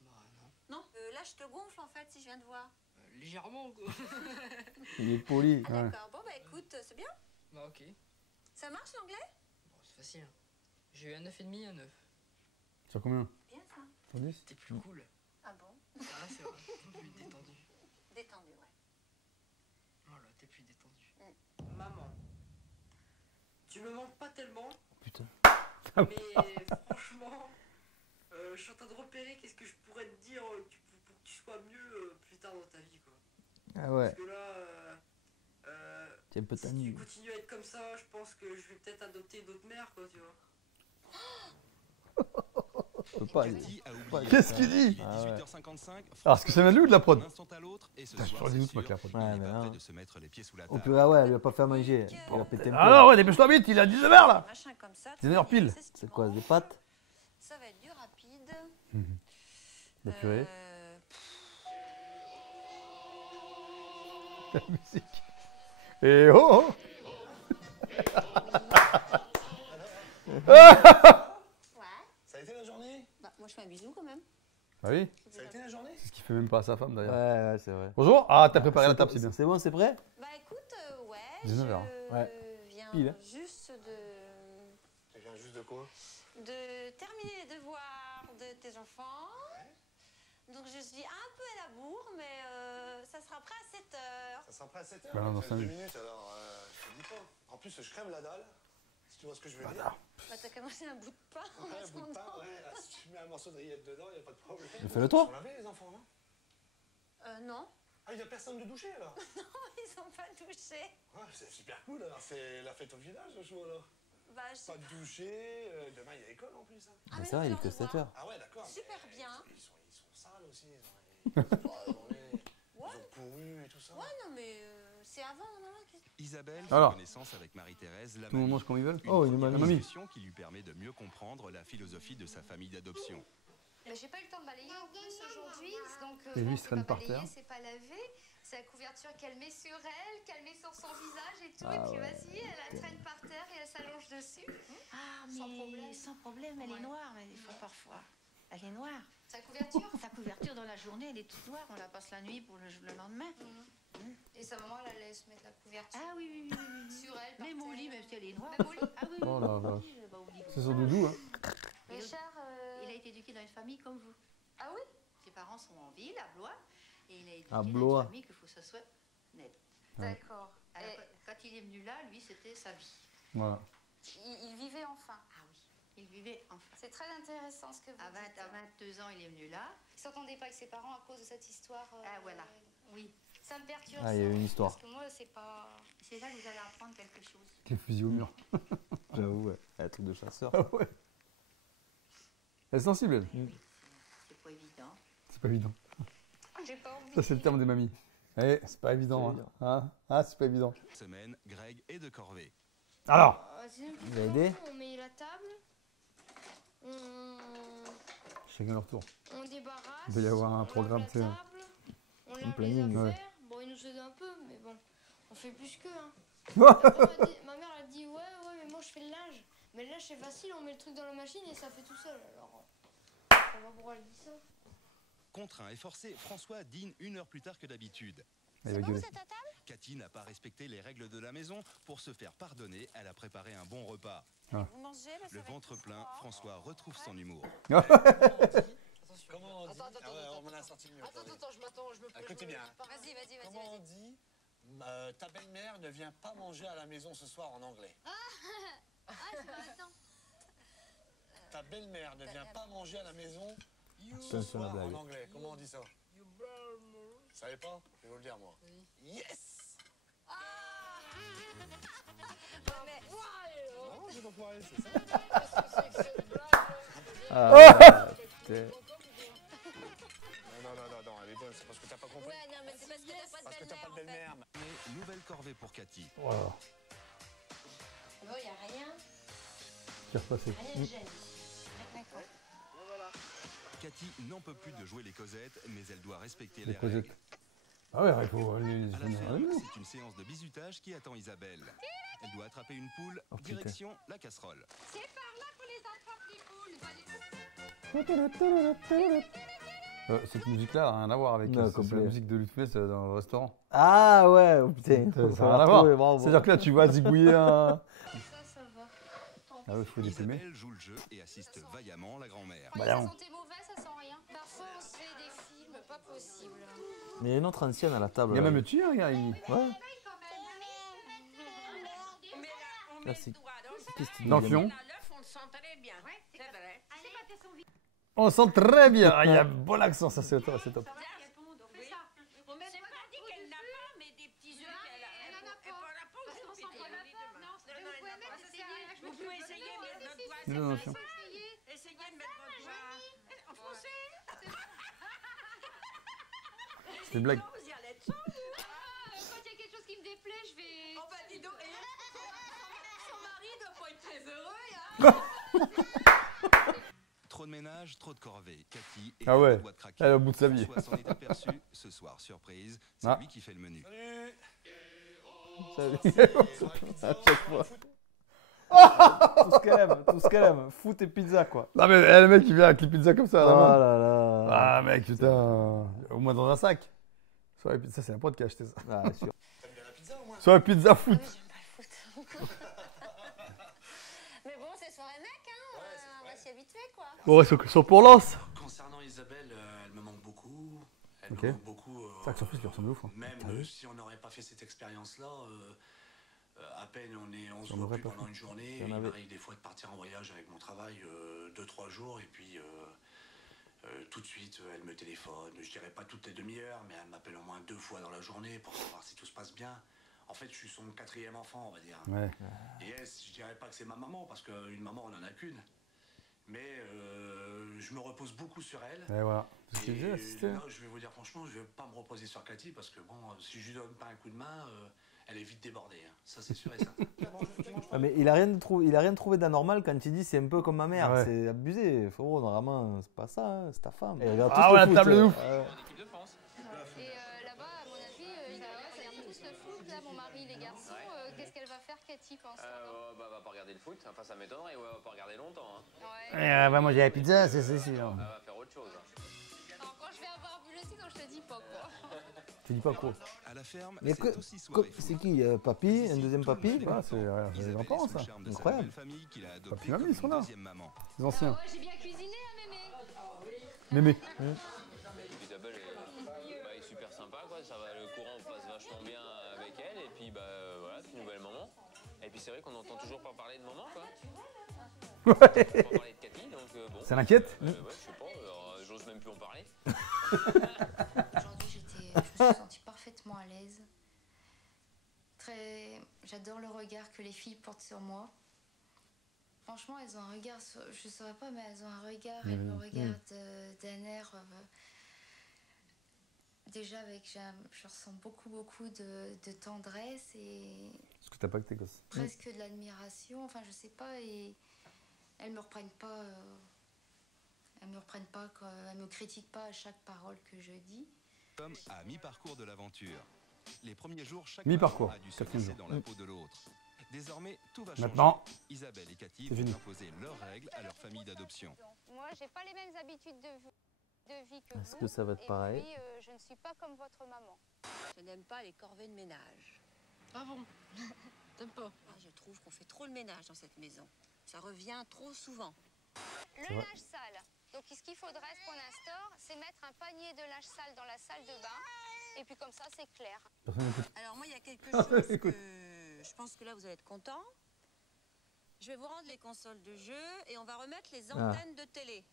Bah non. Non? Là, je te gonfle, en fait, si je viens de voir. Légèrement, quoi. Il est poli. Ah, Ouais. d'accord. Bon, bah écoute, c'est bien. Bah ok. Ça marche, l'anglais? Bon, c'est facile. Hein. J'ai eu un 9,5, un 9. Sur combien? Bien, ça. Sur 10? T'es plus cool. Ah bon? Ah, c'est vrai. Plus détendu. Détendu, ouais. Voilà, t'es plus détendu. Maman, tu me manques pas tellement, Putain. mais franchement, je suis en train de repérer qu'est-ce que je pourrais te dire pour que tu sois mieux plus tard dans ta vie, quoi. Ah ouais. Parce que là, T'es un peu si tu tendu. continues à être comme ça, je pense que je vais peut-être adopter d'autres mères, quoi, tu vois. Cathy a oublié. Qu'est-ce qu'il dit? Il est 18h55. Alors, est-ce que ça vient de lui ou de la prod? D'un instant à l'autre, et ce Putain, je soir, suis c'est doute, moi, sûr, que la prod. il Ouais, n'est mais pas non. prêt de se mettre les pieds sous la Au table. pire, ah ouais, elle lui a pas fait à manger. Il a pété un peu. Alors, ouais, dépêche-toi vite, il a 19h là. Machin comme ça. 19h pile. C'est quoi, des pâtes? Ça va être du rapide. La purée. La musique. Et oh, oh. Ça a été la journée? Bah, moi, je fais un bisou quand même. Bah oui, Ça a été la journée? c'est ce qu'il fait même pas à sa femme d'ailleurs. Ouais, c'est vrai. Bonjour. Ah, t'as préparé la table, c'est bien. C'est bon, c'est prêt? Bah, écoute, ouais. 19h. Ouais. Je viens Pile. juste Tu viens juste de quoi? de terminer les devoirs de tes enfants. Donc, je suis un peu à la bourre, mais ça sera prêt à 7h. Ça sera prêt à 7h. Bah non, dans 5 2 minutes. minutes alors, je te dis pas. En plus, je crève la dalle. Si tu vois ce que je veux dire. Bah, t'as qu'à manger un bout de pain en Ouais, un bout de pain, attendant. ouais. Ah, si tu mets un morceau de rillette dedans, il n'y a pas de problème. Mais fais-le toi. Ils sont lavés, les enfants, non? Non, Ah, il n'y a personne de douché alors? ils sont pas touchés. Ouais, c'est super cool alors. C'est la fête au village, je trouve alors. Bah, je Pas de douché. Demain, il y a école en plus. Hein. Ah, Mais mais ça va, non, il est c'est que leur 7h. Ah ouais, d'accord. Super mais bien. Ils sont sales aussi. Ils ont couru et tout ça. Ouais, non, mais c'est avant, normalement. Isabelle Alors. fait connaissance avec Marie-Thérèse, la Tout le monde mamie. mange comme ils veulent. Une Oh, une première mamie. discussion qui lui permet de mieux comprendre la philosophie de sa famille d'adoption. Mais j'ai pas eu le temps de balayer en plus aujourd'hui, donc Et lui, il c'est traîne pas par balayé, terre. c'est pas lavé, c'est la couverture qu'elle met sur elle, qu'elle met sur son visage et tout, Ah et puis ouais, vas-y, elle la traîne par terre et elle s'allonge dessus. Ah, Sans mais problème. sans problème, elle Ouais. est noire, mais des fois parfois. Elle est noire. Sa couverture. Sa couverture dans la journée, elle est toute noire. On la passe la nuit pour le lendemain. Et sa maman, elle la laisse mettre la couverture Ah oui, oui, oui, oui, oui. sur elle. par Même au terre. lit, même si elle est noire. Même au lit. Ah oui, Oh oui, la oui, vache. oui, bah, au lit. C'est son doudou, hein. Mais cher, Il a été éduqué dans une famille comme vous. ah oui. Ses parents sont en ville, à Blois. Et il a été À éduqué dans Blois. une famille qu'il faut que ça soit net. D'accord. Alors, Et quand il est venu là, lui, c'était sa vie. Voilà. il vivait enfin. Ah oui, il vivait enfin. C'est très intéressant ce que vous À dites. 22 ans, il est venu là. Il s'entendait pas avec ses parents à cause de cette histoire. Ah voilà, oui. Ça me perturbe. Ah, il y a ça, eu une histoire. Parce que moi, c'est pas. C'est là que vous allez apprendre quelque chose. Les fusils au mur. J'avoue, ouais. Un truc de chasseur. Ah ouais. Elle est sensible, elle. C'est pas évident. C'est pas évident. J'ai pas envie. Ça, c'est le terme des mamies. Eh, c'est pas évident. C'est Hein. Hein. Ah, c'est pas évident. Semaine, Greg est de corvée. Alors, Il a aidé. On met la table. chacun leur tour. On débarrasse. Il doit y avoir un on programme, lave tu la sais. table, on Un lave planning, les ouais. affaires. Bon, il nous aide un peu, mais bon, on fait plus qu'eux. Hein. Ouais. Après, ma mère a dit ouais, mais moi je fais le linge. Mais le linge c'est facile, on met le truc dans la machine et ça fait tout seul. Alors, je sais pas pourquoi elle dit ça. Contraint et forcé, François dîne 1 heure plus tard que d'habitude. Elle va gueuler. Cathy n'a pas respecté les règles de la maison. Pour se faire pardonner, elle a préparé un bon repas. Vous mangez, mais ça Le va être ventre tout plein, froid. François retrouve son humour. Comment on dit? Attends, Ah ouais, on m'en a sorti mieux. Attends, je m'attends, je me prépare. Écoutez bien. Vas-y. Comment on dit ta belle-mère ne vient pas manger à la maison ce soir en anglais? Ta belle-mère ne vient pas manger à la maison ce Attention à la soir en blague. anglais. Comment on dit ça? Vous savez pas? Je vais vous le dire moi. Yes! Non, j'ai pas foiré, c'est ça. Ah, putain. Non, elle est bonne, c'est parce que t'as pas compris. Ouais, non, mais c'est parce que t'as pas Parce que t'as pas de de belle-mère. Mais nouvelle corvée pour Cathy. Voilà. Bon, y a rien. Qui est repassé. Rien de gêne. D'accord. Cathy n'en peut plus de jouer les Cosettes, mais elle doit respecter Les les règles. Cosettes. Ah ouais, il faut les À la joindre à la fin, maison. c'est une séance de bizutage qui attend Isabelle. Elle doit attraper une poule, Oh, putain. direction la casserole. C'est par là qu'on les attrape les poules. Cette musique-là a rien à voir avec Non, c'est complet. la musique de Lutte Funès dans le restaurant. Ah ouais, oh, putain. Ça Faut n'a rien la à voir. retrouver, bravo. C'est-à-dire que là, tu vas zigouiller un. Ça va. Ah ouais, il faut défumer. Isabelle joue le jeu et assiste vaillamment la grand-mère. Bah, Ça non. sentait mauvais, ça sent rien. Parfois on se fait des films, pas possible. Mais il y a une autre ancienne à la table. Il y a là. même le tien, regarde. Ouais. Là, c'est. Qu'est-ce que tu dis, Dans le gamin? fion. On sent très bien. Ah, il y a un bon accent, ça c'est top. C'est top. C'est des blagues. Quand il y a quelque chose qui me déplaît, je vais... Oh bah dis donc, son mari doit pas être très heureux, hein. Trop de ménage, trop de corvées. Cathy est Ah ouais, doigt de craquer. elle est au bout de sa vie. François s'en est aperçu. Ce soir, surprise, c'est Ah. lui qui fait le menu. Salut. À chaque fois. Tout ce qu'elle aime. Foot et pizza, quoi. Non mais le mec il vient avec les pizzas comme ça. Oh là-bas. là là. Ah mec, putain. Au moins dans un sac. Soit les pizzas, c'est un pote qui a acheté ça. Ah, sûr. T'aimes bien la pizza au moins? Soit la pizza foot. Oui, j'aime pas le foot. Mais bon, c'est soirée mec, hein. On va s'y habituer, quoi. Bon, ils sont pour Lens. Concernant Isabelle, elle me manque beaucoup. Elle Ok. me manque beaucoup. C'est vrai que son fils lui ressemble de ouf. Hein. Même T'as vu si on n'aurait pas fait cette expérience-là, à peine on se On voit aurait plus pas pendant fait. une journée. Il y en Il avait. m'arrive des fois de partir en voyage avec mon travail 2-3 jours et puis tout de suite elle me téléphone. Je dirais pas toutes les demi-heures, mais elle m'appelle au moins 2 fois dans la journée pour savoir si tout se passe bien. En fait, je suis son 4e enfant, on va dire. Ouais. Et elle, je dirais pas que c'est ma maman, parce qu'une maman, on en a qu'une. Mais je me repose beaucoup sur elle. Et voilà. C'est ce que j'ai assisté. Là, je vais vous dire franchement, je vais pas me reposer sur Cathy, parce que bon, si je lui donne pas un coup de main, elle est vite débordée. Hein. Ça, c'est sûr et certain. Ah, mais il a rien trouvé d'anormal quand il dit c'est un peu comme ma mère. Ouais. C'est abusé. Frérot, normalement, c'est pas ça, hein, c'est ta femme. Et regarde Ah tous ouais, le la foot, table de ouf. L'équipe de France. Et là-bas, à mon avis, ils regardent tous le foot, là, mon mari, les garçons. Qu'est-ce qu'elle va faire, Cathy, pense Bah, va pas regarder le foot, enfin ça m'étonnerait, ouais, va pas regarder longtemps. Hein. Ouais. Elle va manger la pizza, c'est sûr. Elle va faire autre chose. Alors, quand je vais avoir bu le titre, je te dis pas, quoi. Tu dis pas quoi. À la ferme, Mais c'est aussi c'est soirée foot. qui Papy, un deuxième papy? Ah, c'est les grands-parents ça. Incroyable. Papy, mamie, ils sont là. Les anciens. Ah ouais, j'ai bien cuisiné, hein, mémé. Mémé. Isabelle est super sympa, quoi. Ça va, le courant passe vachement bien avec elle, et puis bah voilà, c'est une nouvelle maman. Et puis c'est vrai qu'on n'entend toujours pas parler de maman, quoi. Ouais. Pas parler de Cathy, donc bon. Ça l'inquiète? Ouais, je sais pas, j'ose même plus en parler. Aujourd'hui, je me suis sentie parfaitement à l'aise. J'adore le regard que les filles portent sur moi. Franchement, elles ont un regard, je ne saurais pas, mais elles ont un regard, elles me regardent d'un air. Déjà, je ressens beaucoup de tendresse et Parce que t'as pas que tes gosses. presque de l'admiration. Enfin, je sais pas, et elles me reprennent pas. Elles me critiquent pas à chaque parole que je dis. Comme à mi-parcours de l'aventure. Les premiers jours, chaque Mi-parcours, maman a dû se 4e glisser jour. dans la peau de l'autre. Désormais, tout va changer. Maintenant, Isabelle et Cathy c'est vont fini. imposer leurs règles à leur famille d'adoption. Moi, j'ai pas les mêmes habitudes de vie que Est-ce vous. que ça va être pareil? Et puis, je ne suis pas comme votre maman. Je n'aime pas les corvées de ménage. Ah bon? T'aimes pas? Je trouve qu'on fait trop le ménage dans cette maison. Ça revient trop souvent. Le linge sale. Donc, ce qu'il faudrait, ce qu'on instaure, c'est mettre un panier de linge sale dans la salle de bain. Et puis, comme ça, c'est clair. Personne n'écoute. Alors moi, il y a quelque chose que je pense que là, vous allez être contents. Je vais vous rendre les consoles de jeu et on va remettre les antennes de télé.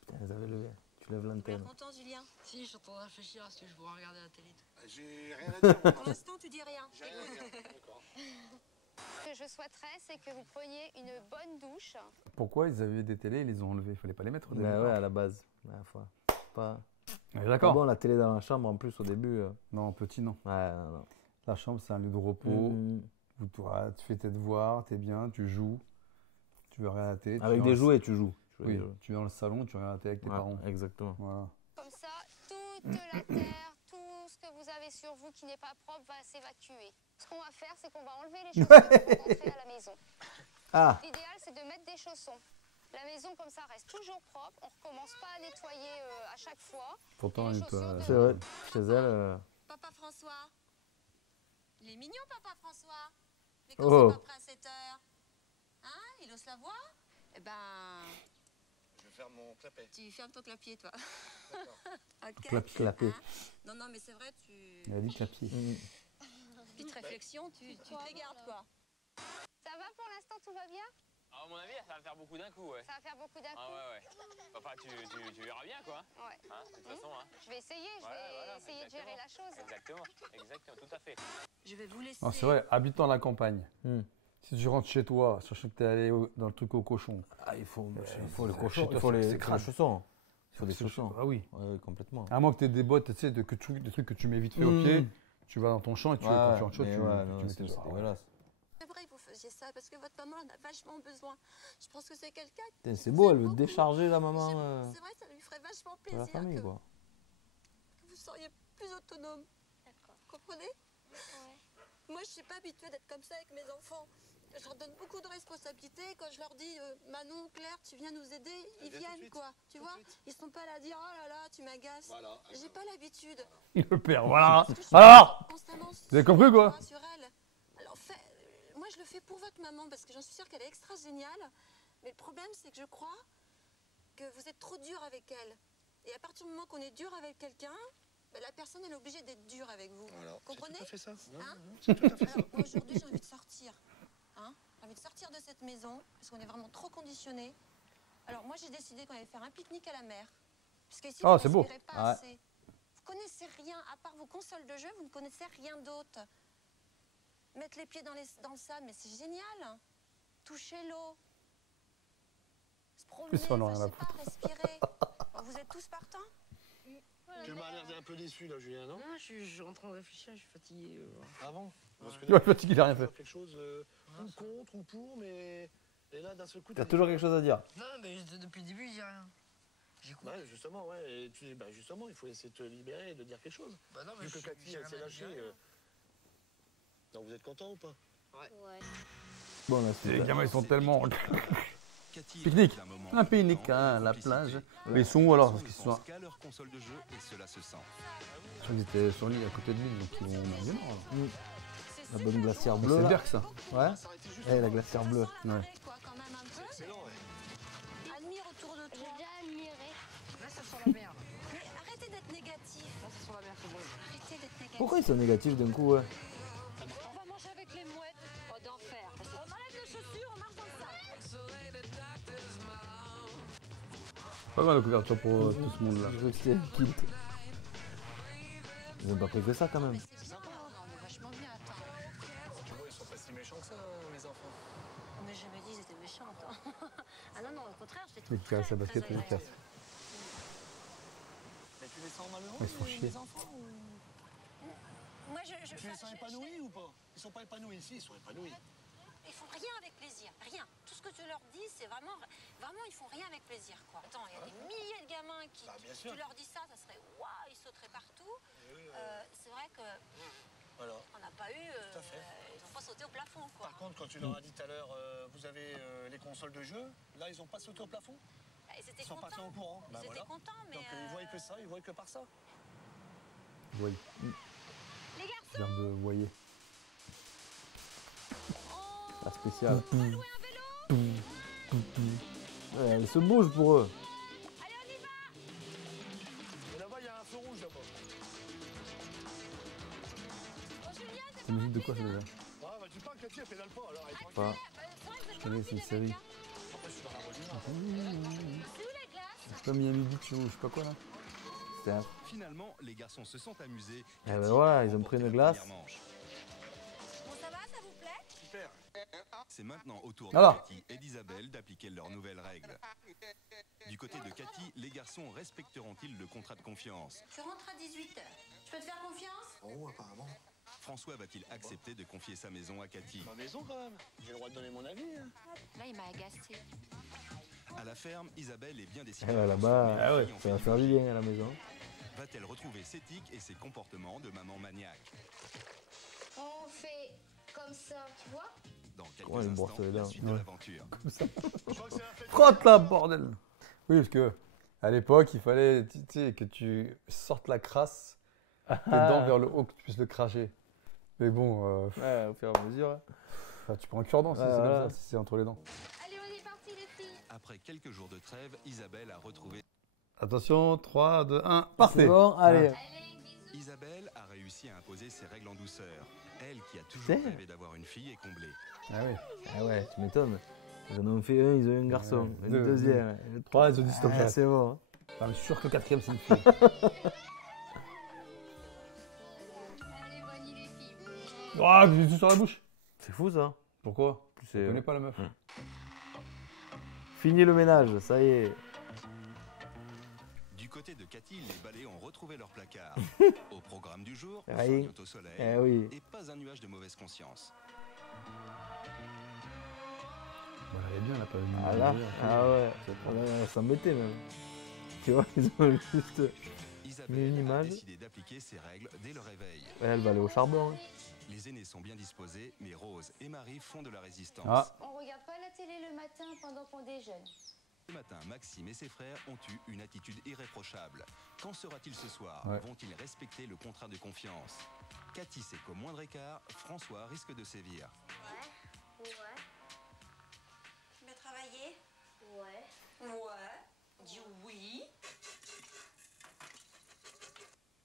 Putain, ils avaient levé. Tu lèves Vous êtes l'antenne. content, Julien? Si, je suis en train de réfléchir à ce que je vais regarder la télé. J'ai rien à dire. Pour l'instant, tu dis rien. J'ai rien à dire. D'accord. Ce que je souhaiterais, c'est que vous preniez une bonne douche. Pourquoi ils avaient des télés, ils les ont enlevés? Il fallait pas les mettre au début. Bah ouais, à la base. La fois. Pas. On est Ah d'accord. bon, la télé dans la chambre en plus au début. Non, petit, non. Ouais, non. La chambre, c'est un lieu de repos. Mm. Où tu fais tes devoirs, t'es bien, tu joues. Tu veux regarder la télé. tu Avec vas des dans le- jouets, tu joues. Oui, tu es dans le salon, tu regardes la télé avec tes Ouais, parents. exactement. Voilà. Comme ça, toute la terre, tout ce que vous avez sur vous qui n'est pas propre va s'évacuer. Ce qu'on va faire, c'est qu'on va enlever les chaussons pour rentrer à la maison. Ah, L'idéal, c'est de mettre des chaussons. La maison, comme ça, reste toujours propre. On ne recommence pas à nettoyer à chaque fois. Pourtant, Les il te- chaussures c'est vrai. Chez elle. Papa François. Il est mignon, Papa François. Mais Oh. quand c'est pas prêt à 7 heures, hein, il ose la voir? Eh ben, Je vais faire mon clapet. tu fermes ton clapier, toi. D'accord. Ok. Clapet. Hein? Non, non, mais c'est vrai, Il a dit clapier. petite réflexion, tu te les gardes, quoi. Ça va pour l'instant, tout va bien? À mon avis, ça va faire beaucoup d'un coup, ouais. Ça va faire beaucoup d'un coup. Ah ouais, ouais. Enfin, tu verras bien, quoi. Ouais. Hein, de toute façon, hein. Je vais essayer, essayer de gérer la chose. Exactement, exactement, tout à fait. Je vais vous laisser. Non, c'est vrai, habitant à la campagne, si tu rentres chez toi, sachant que tu es allé dans le truc au cochon. Ah, il faut les chez cochons, toi, il faut c'est les crade. chaussons. Il faut des chaussons. Ah oui. Ouais, complètement. À moins que tu aies des bottes, tu sais, des trucs que tu mets vite fait au pied, tu vas dans ton champ et quand tu rentres chaud, tu mets tes c'est dégueulasse. C'est vrai que vous faisiez ça parce que votre maman en a vachement besoin. Je pense que c'est quelqu'un Putain, c'est beau, elle veut décharger la maman. C'est vrai, ça lui ferait vachement De plaisir la famille, quoi. que vous seriez plus autonome. D'accord. Vous comprenez? Ouais. Moi, je suis pas habituée d'être comme ça avec mes enfants. Je leur donne beaucoup de responsabilités. Quand je leur dis Manon, Claire, tu viens nous aider, ils viennent, quoi. Tu vois? Ils sont pas là à dire oh là là, tu m'agaces. Voilà. J'ai pas l'habitude. Le père, voilà. Parce que je suis Alors constamment vous avez compris, quoi? sur elle. Alors, moi, je le fais pour votre maman parce que j'en suis sûre qu'elle est extra géniale. Mais le problème, c'est que je crois que vous êtes trop dur avec elle. Et à partir du moment qu'on est dur avec quelqu'un, ben, la personne, elle est obligée d'être dure avec vous. Voilà. Comprenez? C'est tout à fait ça. Hein? C'est tout à fait ça. Alors, moi, aujourd'hui, j'ai envie de sortir. Hein? J'ai envie de sortir de cette maison parce qu'on est vraiment trop conditionnés. Alors, moi, j'ai décidé qu'on allait faire un pique-nique à la mer. Parce qu'ici, Ah, vous c'est beau. respirez pas assez. Vous connaissez rien, à part vos consoles de jeu, vous ne connaissez rien d'autre. Mettre les pieds dans le sable, mais c'est génial. Toucher l'eau. Se promener, Ça, on en a enfin, rien à je sais pas, respirer. Vous êtes tous partants? Tu m'as l'air un peu déçu là, Julien, non? Non, je suis en train de réfléchir, je suis fatigué. Ah bon? Tu vas fatiguer, il a rien fait. Quelque chose ou contre ou pour, mais et là d'un seul coup. T'as toujours quelque chose à dire. Non, mais depuis le début, je dis rien. J'écoute. Ouais, justement, ouais. Et justement, il faut essayer de te libérer et de dire quelque chose. Bah non, mais Vu que Cathy elle s'est lâchée. Donc vous êtes content ou pas? Ouais. Bon, là, Les gamins, ils sont tellement. Cathy Pique-nique. est d'un moment Un pique-nique, évident hein, de la complicité. plage. Les Ils sont où alors? garçons Parce ne qu'ils pensent sont. qu'à leur console de jeu et cela se sent. Je crois qu'ils étaient sur l'île à côté de l'île, donc ils vont en arriver nord, alors. La bonne glacière Mais bleue. c'est là. Berck, ça. Ouais. Eh, la glacière bleue. Ouais. Quoi, quand même un peu. Excellent, ouais. Admire autour de J'ai toi. déjà admiré. Là, ça sent la merde. Mais arrêtez d'être négatif. Là, ça sent la merde, c'est bon. Arrêtez d'être négatif. Pourquoi ils sont négatifs d'un coup, ouais? On va manger avec les mouettes. Oh, d'enfer. On enlève les chaussures, on marche dans le sable. Pas mal de couverture pour tout ce monde-là. Je veux que c'est kilt. Ils ont pas pris que ça quand même. C'est sympa, on est vachement bien, attends. Ils sont pas si méchants que ça, mes enfants. Mais je me dis, ils étaient méchantes. Ah non, non, au contraire, je les Il trouve casse la très, basket, très il casse. agréables. Mais tu les sens malheureux, Ils se font chier. les enfants Moi, Tu les sens épanouis ou pas? Ils sont pas épanouis ici, ils sont épanouis. Ils font rien avec plaisir, rien. Tout ce que tu leur dis, c'est vraiment, ils font rien avec plaisir, quoi. Attends, il y a des milliers de gamins qui, bien sûr. tu leur dis ça serait waouh, ils sauteraient partout. C'est vrai que Voilà. on n'a pas eu, Tout à fait. ils n'ont pas sauté au plafond, quoi. Par contre, quand tu leur as dit tout à l'heure, vous avez les consoles de jeu, là, ils ont pas sauté au plafond? Bah, ils étaient Ils sont partis contents. en courant. Ils Bah, étaient voilà. contents, mais Donc ils voient que ça, ils voient que par ça. Oui. les garçons, Je viens de voyer. La spéciale. on va louer un vélo. Ouais, elle se bouge pour eux. Allez, on y va. Et là-bas, il y a un feu rouge là-bas. Oh, Julien, C'est une musique de quoi, ça déjà? Ah, bah tu parles, Cathy, elle pédale pas alors. Elle est tranquille. Pas. Je connais, c'est une série. Après, je suis dans la voiture. c'est où la glace? C'est pas Miami Beach ou je sais pas quoi, là? C'est un- Finalement, les garçons se sont amusés. Eh ben Cathy voilà, a ils ont remporté pris une la glace. première manche. Bon, ça va, ça vous plaît? Super. C'est maintenant au tour de Alors. Cathy et d'Isabelle d'appliquer leurs nouvelles règles. Du côté de Cathy, les garçons respecteront-ils le contrat de confiance? Tu rentres à 18h. Je peux te faire confiance? Oh, apparemment. François va-t-il accepter de confier sa maison à Cathy? Ma maison quand même. J'ai le droit de donner mon avis. Hein. Là, il m'a agacé. À la ferme, Isabelle est bien décidée. Eh ben à là-bas, transformer la fille en ça va fille faire du du bien à la maison. Va-t-elle retrouver ses tics et ses comportements de maman maniaque? On fait comme ça, tu vois? Dans quelques Ouais, une brosse instants, à la dents. suite de Ouais. l'aventure. Je crois que c'est un fait. Frotte là, bordel! Oui, parce que à l'époque, il fallait tu sais, que tu sortes la crasse tes dents vers le haut, que tu puisses le cracher. Mais bon, Ouais, au fur et à mesure. tu prends un cure-dent si Ouais, c'est comme voilà. ça, si c'est entre les dents. Allez, on est parti, les filles. Après quelques jours de trêve, Isabelle a retrouvé. Attention, 3, 2, 1, C'est partez! bon, allez. Allez, bisous. Isabelle a réussi à imposer ses règles en douceur. Elle, qui a toujours C'est- rêvé d'avoir une fille, est comblée. Ah oui. Ah ouais, tu m'étonnes. Ils en ont fait un, ils ont eu un garçon. Ouais, Le deuxième. Le 3, ils ont dit stop. Ah, c'est bon. Ah, mais sûr que le quatrième, c'est une fille. Allez, bonne les filles. Ah, j'ai tout sur la bouche. C'est fou ça. Pourquoi? Je C'est connais pas la meuf. Fini le ménage, ça y est. Du côté de Cathy, les balais ont retrouvé leur placard. Au programme du jour, Rien. farniente au soleil Eh oui. et pas un nuage de mauvaise conscience. Bah, elle est bien, elle a pas vu. Ah là, ah ouais. On s'embêtait même. Tu vois, ils ont juste mis une Isabelle a image. décidé d'appliquer ces règles dès le réveil. Elle va aller au charbon. Hein. Les aînés sont bien disposés, mais Rose et Marie font de la résistance. Ah. On regarde pas la télé le matin pendant qu'on déjeune. Ce matin, Maxime et ses frères ont eu une attitude irréprochable. Qu'en sera-t-il ce soir? Ouais. Vont-ils respecter le contrat de confiance? Cathy sait qu'au moindre écart, François risque de sévir. Ouais. Tu m'as travaillé? Ouais. Ouais. Dis oui.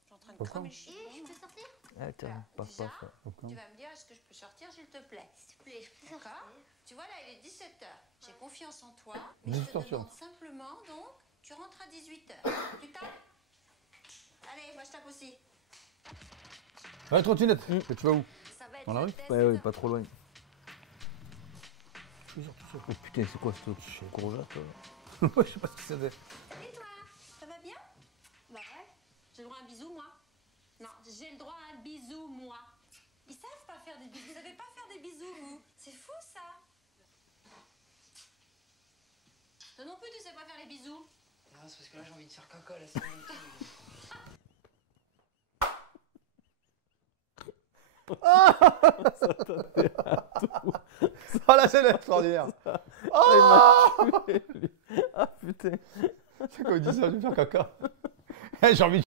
Je suis en train de Pourquoi? cramer le chiffon. Et je peux sortir? Ah, tiens, passe pas ça. Tu vas me dire, est-ce que je peux sortir, s'il te plaît? S'il te plaît, je peux sortir. D'accord. Tu vois, là, il est 17h. J'ai confiance en toi. Mais Mais je je te sortir. demande simplement, donc, tu rentres à 18h. Tu tapes? Allez, moi, je tape aussi. Ouais, trottinette. Tu vas où? Ça va être Dans la le rue? test. Ouais, ouais, pas trop loin. Toujours, toujours. Oh putain, c'est quoi cette courgette là? Ouais, je sais pas ce que c'était. Et toi? Ça va bien? Bah ouais. J'ai le droit à un bisou, moi? Non, j'ai le droit à un bisou, moi. Ils savent pas faire des bisous. Vous savez pas faire des bisous, vous? C'est fou, ça. Toi non plus, tu sais pas faire les bisous. Non, c'est parce que là j'ai envie de faire caca là, c'est bon. Oh la scène est extraordinaire. Ah putain. C'est quoi, il dit ça, je vais faire caca. Eh, j'ai envie de...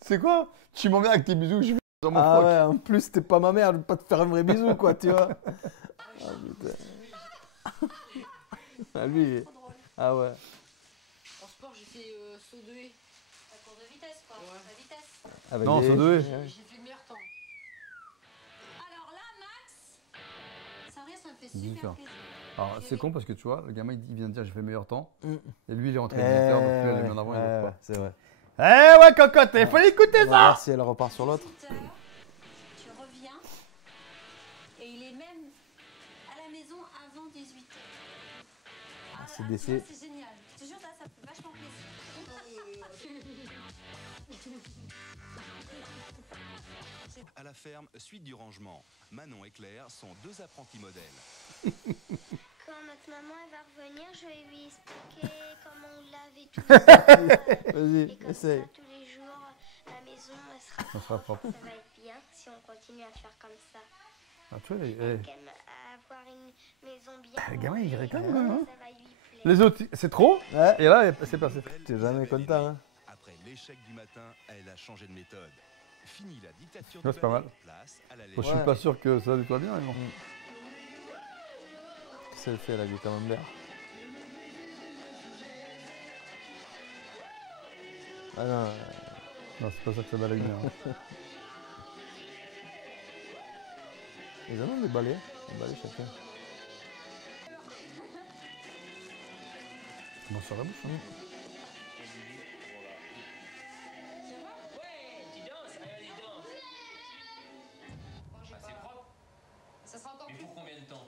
C'est quoi? Tu m'emmerdes avec tes bisous, je vais dans mon Ah froc. ouais, en plus t'es pas ma mère, je vais pas te faire un vrai bisou quoi, tu vois. Ah putain. Ah lui. Ah ouais. En sport, j'ai fait saut de haie. La course de vitesse, quoi. Ouais. La vitesse. Avec Non, des- saut de haie. J'ai fait le meilleur temps. Alors là, Max, ça rire, ça me fait Dis super ça. plaisir. Alors, c'est con parce que tu vois, le gamin il vient de dire j'ai fait le meilleur temps. Mm. Et lui il est rentré à 18h, donc lui elle est bien avant, il ouais, veut ouais, pas. c'est vrai. Eh ouais, cocotte, il faut écouter On va voir si elle repart sur l'autre. 18h, tu reviens. Et il est même à la maison avant 18h. Ah, c'est là, des- tu vois, c'est génial. Je te jure, là, ça me fait vachement plaisir. À la ferme, suite du rangement. Manon et Claire sont deux apprentis modèles. Quand notre maman elle va revenir, je vais lui expliquer comment on lave et tout ça. Vas-y, Et comme essaye. ça, tous les jours, la maison elle sera Ça sera propre. Ça va être bien si on continue à faire comme ça. Ah, tu vois, Avoir une maison bien. le gamin il rigole. rangée, Hein. ça va lui plaire. Les autres, c'est trop. Ouais. Et là, c'est passé. T'es jamais content, hein. Après l'échec du matin, elle a changé de méthode. Fini la dictature Ouais, du c'est pas balai, mal. place à la Moi, je légère. suis pas sûr que ça nettoie bien, mais bon. Qu'est-ce qu'elle fait là, du camembert? Ah non. Non, c'est pas ça que ça balaye bien. Hein. Ils en ont des balais. Des balais chacun. Comment sur la bouche, hein. Ah, c'est propre. Ça sera encore Mais plus. pour combien de temps?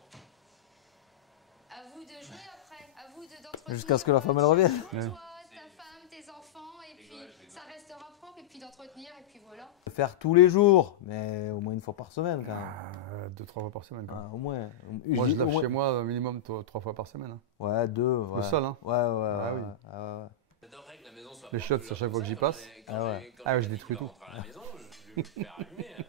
À vous de jouer après. À vous d'entretenir. Jusqu'à ce que la femme elle revienne. Ouais. Toi, ta femme, tes enfants, et puis ça restera propre, et puis d'entretenir, et puis voilà. Faire tous les jours, mais au moins une fois par semaine quand même. 2-3 fois par semaine, quand même. Ah, au moins. Moi, je dis lave au moins- chez moi un minimum 3 fois par semaine. Hein. Ouais, 2. Ouais. Le sol, hein. Ouais, ouais, Ah ouais. oui. Ouais, ouais. J'adorerais que la maison soit Les propre, shots, toujours à chaque fois comme que j'y ça, passe. quand Ah ouais. quand Ah ouais, je j'ai détruis fini tout. par rentrer à la maison, je vais me faire allumer.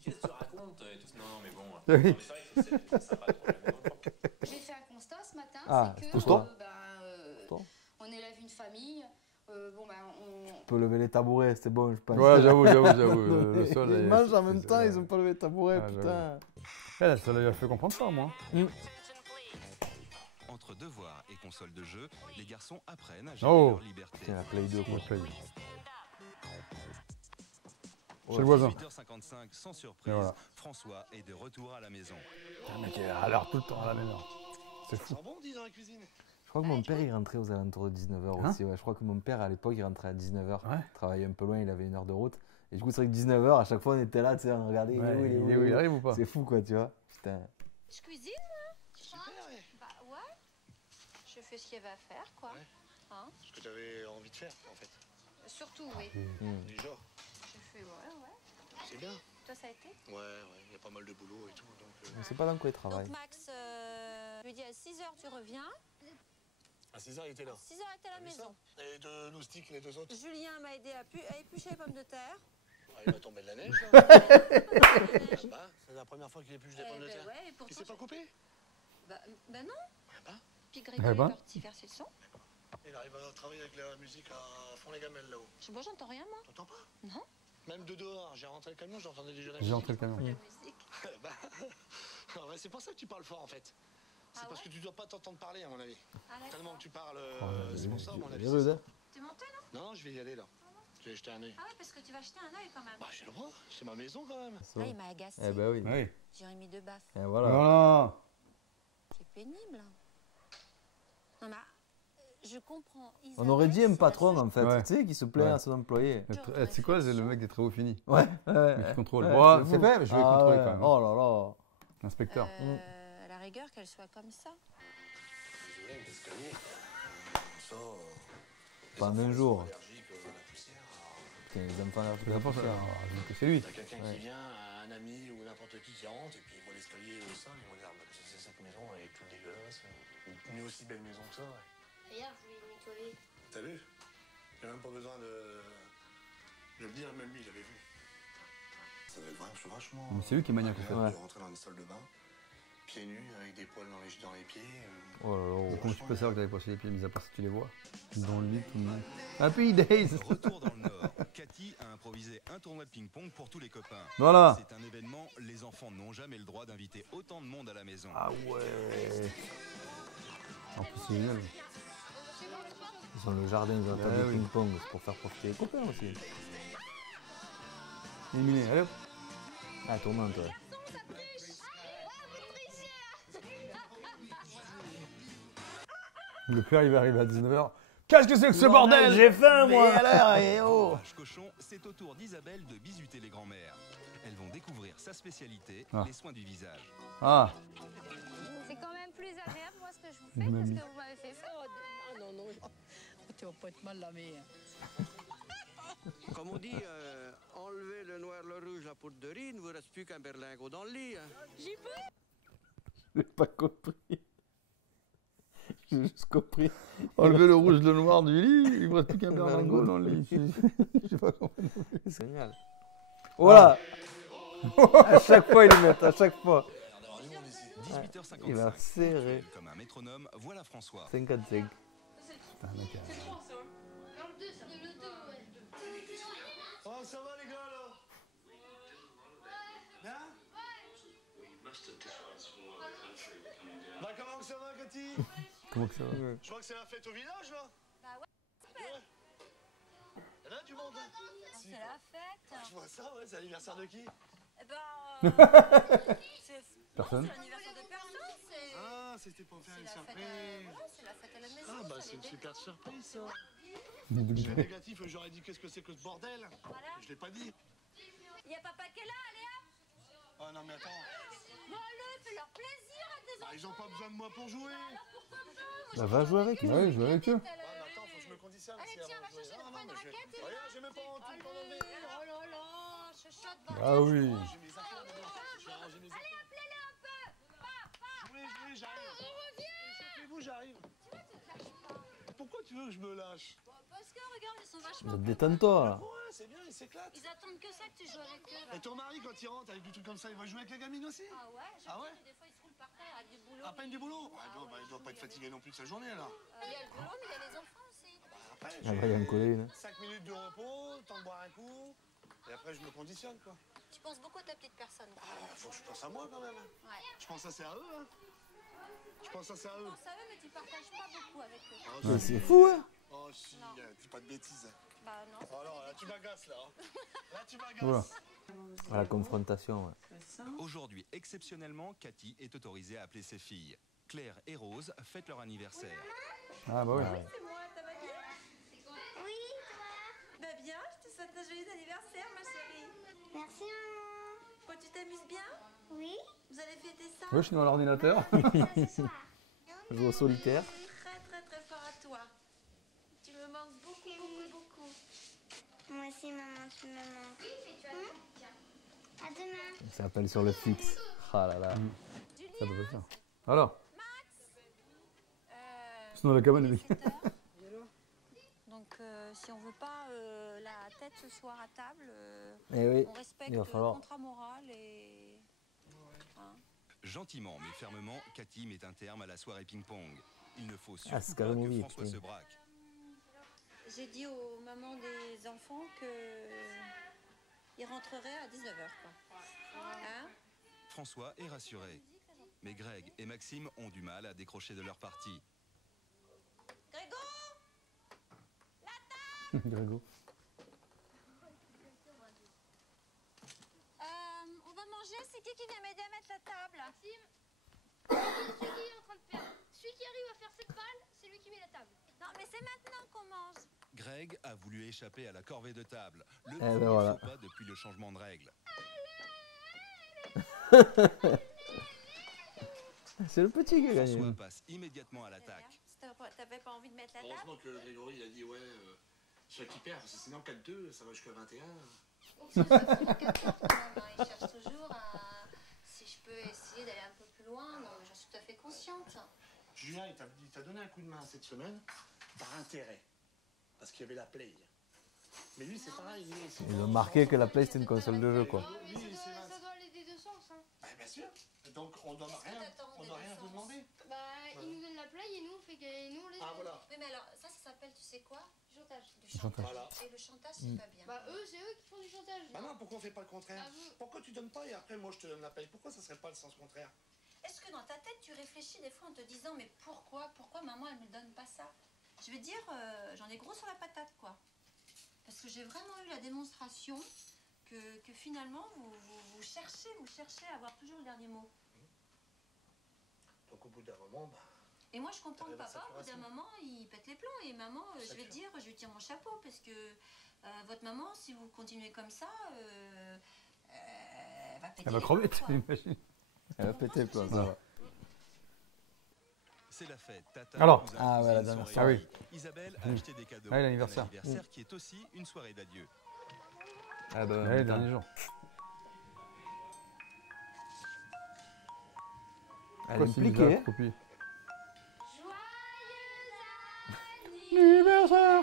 Qu'est-ce que tu racontes et tout ça. Non, mais bon. Ah oui. Non, mais c'est vrai que c'est sympa de trouver la maison propre. J'ai fait un constat ce matin, Ah, c'est que constat. on élève une famille. Bon, ben, on. On peut lever les tabourets, c'est bon, je pense. Ouais, j'avoue. Le sol. Ils est- mangent en même c'est- temps, ils ont pas levé les tabourets, Ah, putain. Elle, ça lui a fait comprendre ça, moi. Entre devoirs et console de jeu, les garçons apprennent à gérer Oh. leur liberté. Tiens, la Play 2, quoi. Ouais, Play. Ouais. Chez le voisin. 8h55, sans surprise, Et voilà. François est de retour à la maison. Le mec est à l'heure tout le temps à la maison. C'est fou. Ça sent bon, dis, dans la cuisine. Je crois que mon père, il rentrait aux alentours de 19h Hein aussi. Ouais. Je crois que mon père, à l'époque, il rentrait à 19h. Ouais. Il travaillait un peu loin, il avait 1 heure de route. Et du coup, c'est vrai que 19h, à chaque fois, on était là, tu sais, on regardait. Ouais, il est où, il arrive ou pas? C'est fou, quoi, tu vois. Putain. Je cuisine, Super, ouais. bah ouais. Je fais ce qu'il y avait à faire, quoi. Ouais. Hein? Ce que t'avais envie de faire, en fait. Surtout, oui. Du genre. Je fais, ouais. C'est bien. Toi, ça a été? Ouais, il y a pas mal de boulot et tout. Donc, On sait pas dans quoi il travaille. Donc, Max, je lui dis à 6h, tu reviens. À 6h, il était là. 6h, il était à la maison. Et de loustiques, les 2 autres? Julien m'a aidé à éplucher les pommes de terre. Ah, il va tomber de la neige, là. Bah, c'est la première fois qu'il épluche des pommes de terre. Ouais, et pourtant, Il s'est pas coupé? Bah non. Bah. Puis Grégory est parti faire ses sons. Il arrive à travailler avec la musique à fond les gamelles là-haut. Moi, j'entends rien, moi. T'entends pas? Non. Même de dehors, j'ai rentré le camion, j'entendais déjà la J'ai rentré le camion. La musique. Bah, ouais, c'est pour ça que tu parles fort en fait. C'est parce que tu dois pas t'entendre parler à mon avis. Tellement que tu parles, c'est pour ça à mon avis. T'es monté, non? Non, je vais y aller là. Je vais jeter un œil. Ah ouais, parce que tu vas jeter un œil quand même. Bah j'ai le droit, c'est ma maison quand même. Là, il m'a agacé. Eh ben oui. Oui. J'ai remis 2 baffes. Et voilà. Voilà. C'est pénible. Non, mais je comprends. On aurait dit un Isabelle, patron, en fait, Ouais. tu sais, qui se plaint Ouais. à son employé. C'est quoi, c'est le mec des travaux finis? Ouais, Mais qui contrôle. ouais, Bon, c'est c'est fou. fait, mais je vais contrôler ouais. quand même. Oh là là. L'inspecteur. À la rigueur, qu'elle soit comme ça. Désolé, mais l'escalier. Ça. Pas en un jour. Allergique à la poussière. Putain, les enfants allergiques Les à la enfants, poussière. c'est lui. T'as quelqu'un Ouais. qui vient, un ami ou n'importe qui rentre et puis il voit l'escalier au sol, il regarde, c'est cette maison, elle est toute dégueulasse. Une aussi belle maison que ça. Ouais. D'ailleurs, je voulais nettoyer. T'as vu? J'ai même pas besoin de le dire, même lui il avait vu. Ça va être vachement. Mais c'est lui qui est maniaque, en fait. agréable de rentrer dans une salle de bain, pieds nus, avec des poils dans les pieds. Oh là là. Et comment tu peux savoir que t'avais passé les pieds, mis à part si tu les vois? Dans le lit, tout le monde. Happy Days! Retour dans le Nord. Cathy a improvisé un tournoi de ping-pong pour tous les copains. Voilà. C'est un événement, les enfants n'ont jamais le droit d'inviter autant de monde à la maison. Ah ouais. En plus, c'est génial. Ils ont le jardin, ils ont la table Ah de oui. ping-pong, c'est pour faire profiter les copains aussi. Éliminé, allez hop. Ah, tournante, ouais. Le père, il va arriver à 19h. Qu'est-ce que c'est que ce bordel? J'ai faim, moi. Mais alors, et oh. Vache cochon, c'est au tour d'Isabelle de bisuter les grands-mères. Elles vont découvrir sa spécialité, Ah. les soins du visage. Ah. C'est quand même plus agréable, moi, ce que je vous fais, que Mamie. ce que vous m'avez fait faire. Ah non, non, tu vas pas être mal lavé. Comme on dit, enlevez le noir, le rouge, la poudre de riz, il ne vous reste plus qu'un berlingot dans le lit. Hein. J'y peux. J'ai pas compris. J'ai juste compris. Enlever le rouge, le noir du lit, il ne reste plus qu'un berlingot dans le lit. Je sais pas comment. C'est génial. Voilà. À chaque fois, ils le mettent, à chaque fois. 18h55. Il va serrer. Comme un métronome, voilà François. 55. Putain, mec. Oh, ça va les gars là? Bien? Bah, comment que ça va, Cathy? Comment que ça va? Je crois que c'est la fête au village là? Bah ouais, Ouais. Il y en a du monde, hein? c'est la fête. Je vois ça, ouais, c'est l'anniversaire de qui? Eh ben, c'est Personne? l'anniversaire de personne, c'est... Ah, c'était pour faire une C'est la fête surprise. voilà, c'est la fête à la maison. Ah, bah, ça, c'est les une décors. super surprise ça. Ni de Je suis lui. négatif, j'aurais dit qu'est-ce que c'est que ce bordel? Voilà. Je l'ai pas dit. Il y a papa qui est là, allez hop. Ah non, mais attends. Bon, allez, fais leur plaisir à tes Bah, enfants. ils ont pas besoin de moi pour jouer. Alors pourquoi pas? Bah, va jouer avec eux. Ouais, je vais avec eux. Ouais, mais attends, faut que je me conditionne. Allez, si, tiens, avant va de jouer. chercher Non, le non, point de mais je vais- raquette et Regarde, j'ai même pas en tout Allez, pour l'enlever. oh là là, chuchote, va. Ah oui. J'ai mes affaires dedans. Je vais ranger mes Allez, affaires. appelez-les un peu. Papa. Jouez, j'arrive. Échauffez-vous, j'arrive. Pourquoi tu veux que je me lâche? Bon, parce que regarde, ils sont vachement... Détends-toi. Ouais, c'est bien, ils s'éclatent. Ils attendent que ça que tu joues avec eux. Et ton mari, quand il rentre avec du truc comme ça, il va jouer avec les gamines aussi? Ah ouais, Ah ouais? des fois ils se roulent par terre, avec du boulot. À peine du boulot? Ouais, il doit pas être fatigué non plus de sa journée là. Il y a le boulot, mais il y a les enfants aussi. Après, Ah, il va en coller une. 5 minutes de repos, temps de boire un coup, et après je me conditionne quoi. Tu penses beaucoup à ta petite personne. Quand même. Faut que je pense à moi quand même. Ouais. Je pense assez à eux. Hein. Je pense assez à Tu eux. penses à eux, mais tu partages pas beaucoup avec eux. Ah, Mais si. c'est fou, hein. Oh si, dis pas de bêtises. Bah non. Oh, alors là tu m'agaces là. Hein. Là tu m'agaces. Voilà. À la confrontation, ouais. Aujourd'hui, exceptionnellement, Cathy est autorisée à appeler ses filles. Claire et Rose fêtent leur anniversaire. Ah bah oui. C'est moi, ça va bien? Oui, toi? Bah bien, je te souhaite un joyeux anniversaire, ma chérie. Merci, maman. Quoi, tu t'amuses bien? Oui. Vous allez fêter ça? Oui, je suis dans l'ordinateur. Ce soir. Joue au solitaire. Très très très fort à toi. Tu me manques beaucoup, beaucoup. Moi aussi, maman, tu me manques. Oui, mais tu as à demain. Ça s'appelle sur le fixe. Ah là là. Ça peut pas faire. Alors. Sinon la cabane est Donc si on veut pas la tête ce soir à table, Eh oui, on respecte il va le falloir. contrat moral et... Hein. Gentiment mais fermement, Cathy met un terme à la soirée ping-pong. Il ne faut c'est surtout pas carrément que oui, François putain. se braque. J'ai dit aux mamans des enfants que ils rentreraient à 19h. Hein? François est rassuré. Mais Greg et Maxime ont du mal à décrocher de leur partie. Grégo, Grégo. on va manger, c'est qui vient m'aider à mettre la table? Maxime, celui qui est en train de faire. Celui qui arrive à faire cette balle, c'est lui qui met la table. Non, mais c'est maintenant qu'on mange. Greg a voulu échapper à la corvée de table. Le ben premier voilà. faux pas depuis le changement de règle. C'est le petit qui a gagné. François passe immédiatement à l'attaque. T'avais pas envie de mettre la table? Heureusement que Grégory il a dit ouais, celui qui perd, parce que sinon 4-2, ça va jusqu'à 21. Il cherche toujours à... Si je peux essayer d'aller un peu plus loin, non, mais j'en suis tout à fait consciente. Julien, il t'a donné un coup de main cette semaine par intérêt, parce qu'il y avait la Play. Mais lui, c'est pareil. Ils ont marqué que la Play c'était une console de jeu quoi. Ça doit aller des deux sens. Hein. Bah, bien sûr. Donc on ne doit rien vous demander. Bah, ils nous donnent la play et nous on fait que nous on les. Ah voilà. Oui, mais alors, ça s'appelle, tu sais quoi? Du chantage. Du chantage. Voilà. Et le chantage, c'est pas bien. Bah, eux, c'est eux qui font du chantage. Bah non, pourquoi on fait pas le contraire? Ah, vous- Pourquoi tu donnes pas et après moi je te donne la paye? Pourquoi ça serait pas le sens contraire? Est-ce que dans ta tête, tu réfléchis des fois en te disant, mais pourquoi maman, elle me donne pas ça? Je vais te dire, j'en ai gros sur la patate, quoi. Parce que j'ai vraiment eu la démonstration que finalement, vous cherchez à avoir toujours le dernier mot. Donc au bout d'un moment, bah, Et moi, je comprends que T'arrives à papa, au bout d'un saturation. moment, il pète les plombs. Et maman, je vais te dire, je lui tire mon chapeau. Parce que votre maman, si vous continuez comme ça, elle va péter Elle va les crever, plombs, quoi. t'imagines. Elle va péter le plomb. Voilà. C'est la fête. Tata, Alors. cousin, Ah ouais, la cousine dernière sont soirée. réunis. Isabelle a Mmh. acheté des cadeaux. Ah, l'anniversaire. Un anniversaire qui est aussi une soirée d'adieu. Ah bah, Ouais, dernier jour. elle Quoi, est c'est impliquée. bizarre, copie. Anniversaire.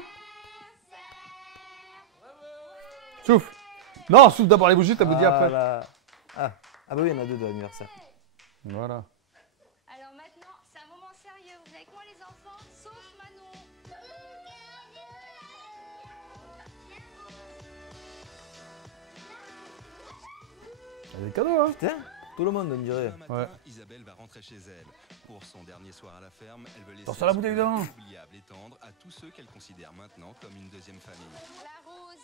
Souffle. Non, souffle d'abord les bougies, t'applaudis après. Là. Ah bah oui, il y en a deux de l'anniversaire. Voilà. Alors maintenant, c'est un moment sérieux. Vous êtes avec moi, les enfants, sauf Manon. Il y a des cadeaux, hein. Putain, tout le monde me dirait. Demain matin, Ouais. Isabelle va rentrer chez elle. Pour son dernier soir à la ferme, elle veut laisser Attention à la bouteille d'avant. inoubliable et tendre à tous ceux qu'elle considère maintenant comme une deuxième famille. La rose.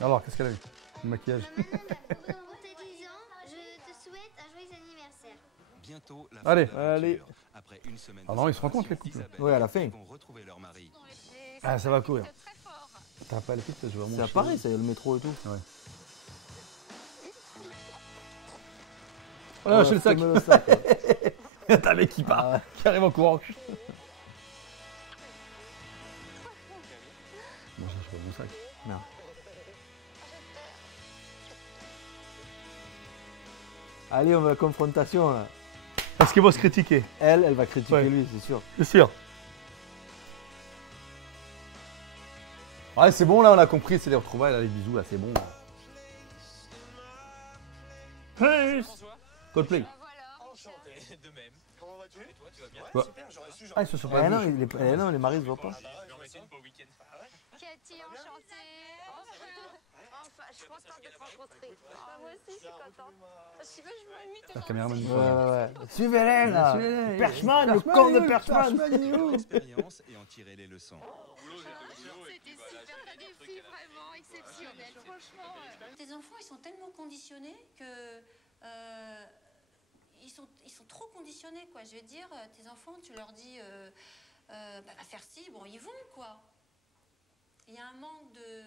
Alors, qu'est-ce qu'elle a eu? Le maquillage. Pour tes 10 ans, je te souhaite un joyeux anniversaire. Bientôt, la Allez, fin de l'aventure. allez. Après une semaine Ah de non, ils se rencontrent, séparation, les couples. Isabelle Ouais, à la et fin. Cathy vont retrouver leur mari. Ah, ça va courir. T'as pas le titre, je vais vraiment. C'est pareil, ça y a le métro et tout. Ouais. Oh là, j'ai le sac. fais-moi le sac, ouais. T'as un mec qui part, Ah ouais. qui arrive en courant. Moi, je pas mon sac. Non. Allez, on va à la confrontation là. Parce qu'ils vont se critiquer. Elle va critiquer Ouais. lui, c'est sûr. C'est sûr. Ouais, c'est bon là, on a compris, c'est les retrouvailles, là, les bisous, là, c'est bon. Hey Coldplay. Enchanté, de même. Comment vas-tu? Et toi, tu vas bien? Ouais. Super, j'aurais su. Ah, ils se sont Eh pas non, vus. non, les maris se voient pas. Je vais en mettre une pour le week-end. Cathy, enchantée. Enfin, je suis contente de te rencontrer. Moi aussi, je suis contente. Je veux imiter La caméra magnifique. Ouais. Suivez-les là. Suivez-les. Perchman, le con de Perchman. L'expérience et en tirer les leçons. C'était super, t'as des filles vraiment exceptionnelles. Franchement. Tes enfants, ils sont tellement conditionnés que ils sont trop conditionnés, quoi. Je veux dire, tes enfants, tu leur dis, va faire ci, bon, ils vont, quoi. Il y a un manque de...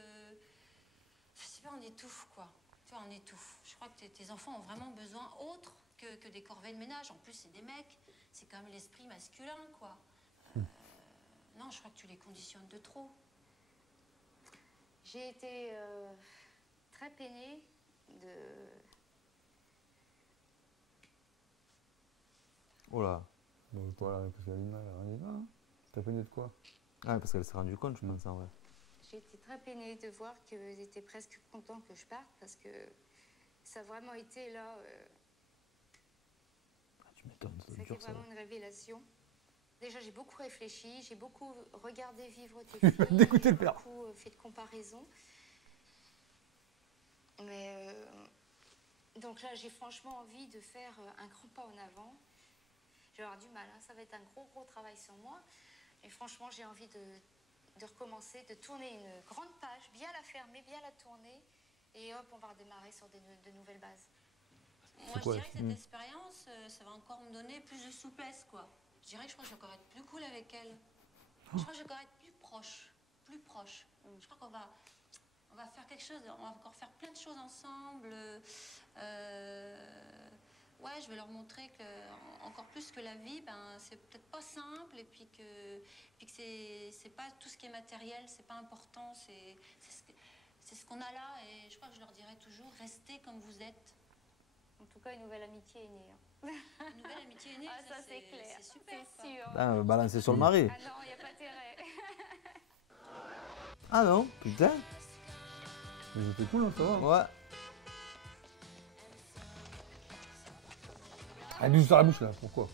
Je sais pas, on étouffe, quoi. Tu vois, on étouffe. Je crois que tes enfants ont vraiment besoin autre que des corvées de ménage. En plus, c'est des mecs. C'est quand même l'esprit masculin, quoi. Non, je crois que tu les conditionnes de trop. J'ai été très peinée de... Oh là. Donc voilà, parce qu'elle a dit mal, elle a dit non. T'as peiné de quoi? Ah, parce qu'elle s'est rendue compte, je pense, en vrai. J'ai été très peinée de voir qu'ils étaient presque contents que je parte parce que ça a vraiment été là... Tu m'étonnes, ça C'était dure, ça. vraiment une révélation. Déjà, j'ai beaucoup réfléchi, j'ai beaucoup regardé vivre tes filles, d'écouter le j'ai père. beaucoup fait de comparaisons. Mais donc là, j'ai franchement envie de faire un grand pas en avant. Je vais avoir du mal, hein. Ça va être un gros travail sur moi. Et franchement, j'ai envie de recommencer, de tourner une grande page, bien la fermer, bien la tourner. Et hop, on va redémarrer sur de nouvelles bases. Moi, je dirais que cette expérience, ça va encore me donner plus de souplesse, quoi. Je dirais que je crois que je vais encore être plus cool avec elle. Je crois que je vais encore être plus proche. Je crois qu'on va faire quelque chose, on va encore faire plein de choses ensemble. Ouais, je vais leur montrer que, encore plus que la vie, ben, c'est peut-être pas simple, et puis que c'est pas tout ce qui est matériel, c'est pas important, c'est ce qu'on a là, et je crois que je leur dirai toujours, restez comme vous êtes. En tout cas, une nouvelle amitié est née. Hein. Une nouvelle amitié est née, ça c'est clair, c'est super, c'est sûr. Ah, balancer sur le mari. Ah non, il n'y a pas intérêt. Ah non, putain. Mais c'était cool, hein, ça va. Ouais. Ah, du sur la bouche là, pourquoi?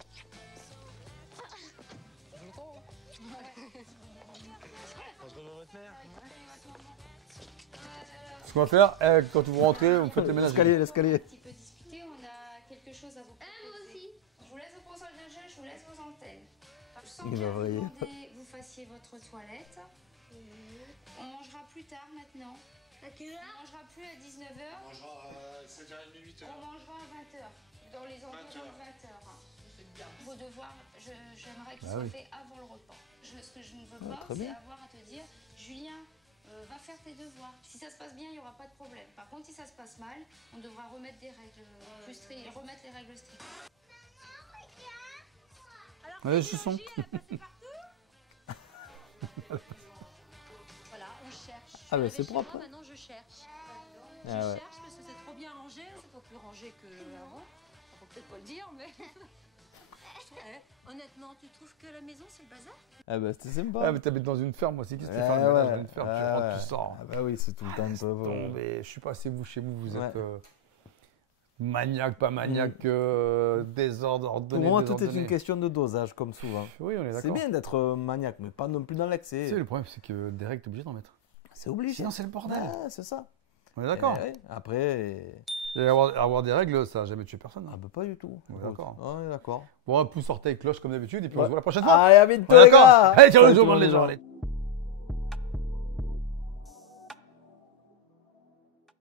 Ce qu'on va faire, quand vous rentrez, vous faites les ménages. L'escalier. Un petit peu discuter, on a quelque chose à vous proposer. Je vous laisse vos consoles de jeu, je vous laisse vos antennes. Je sens Il va vriller. que vous fassiez votre toilette. On mangera plus tard maintenant. On mangera plus à 19h. On mangera à 7h30, 8h. On mangera à 20h. Dans les environs de 20h. Vos devoirs, j'aimerais qu'ils soient faits avant le repas. Ce que je ne veux pas, c'est avoir à te dire, Julien, va faire tes devoirs. Si ça se passe bien, il n'y aura pas de problème. Par contre, si ça se passe mal, on devra remettre des règles plus strictes, remettre les règles strictes. Ouais, je sens. Voilà, on cherche. Ah bah c'est propre. Moi, maintenant, je cherche. Je Ah ouais. cherche parce que c'est trop bien rangé. C'est pas plus rangé qu'avant. Faut peut-être pas le dire, mais... Honnêtement, tu trouves que la maison, c'est le bazar? Ah bah c'était sympa. Ah, mais t'habites dans une ferme aussi, qu'est-ce que tu fais dans une ferme? Tu rentres, tu sors. Ah bah oui, c'est tout le temps un peu... Tombé. Je suis passé, vous, chez vous êtes maniaque, pas maniaque, désordre, ordonné. Pour moi, tout est une question de dosage, comme souvent. Oui, on est d'accord. C'est bien d'être maniaque, mais pas non plus dans l'excès. Tu sais, le problème, c'est que des règles, t'es obligé d'en mettre. C'est obligé. Sinon, c'est le bordel. Ouais, c'est ça. On est d'accord. Après... Et avoir des règles, ça n'a jamais tué personne. Ah bah pas du tout. On est d'accord. On est d'accord. Bon, un pouce sortait cloche comme d'habitude, et puis on se voit la prochaine fois. Allez, à bientôt, On est les d'accord. gars. Allez, ciao les jours, les gens.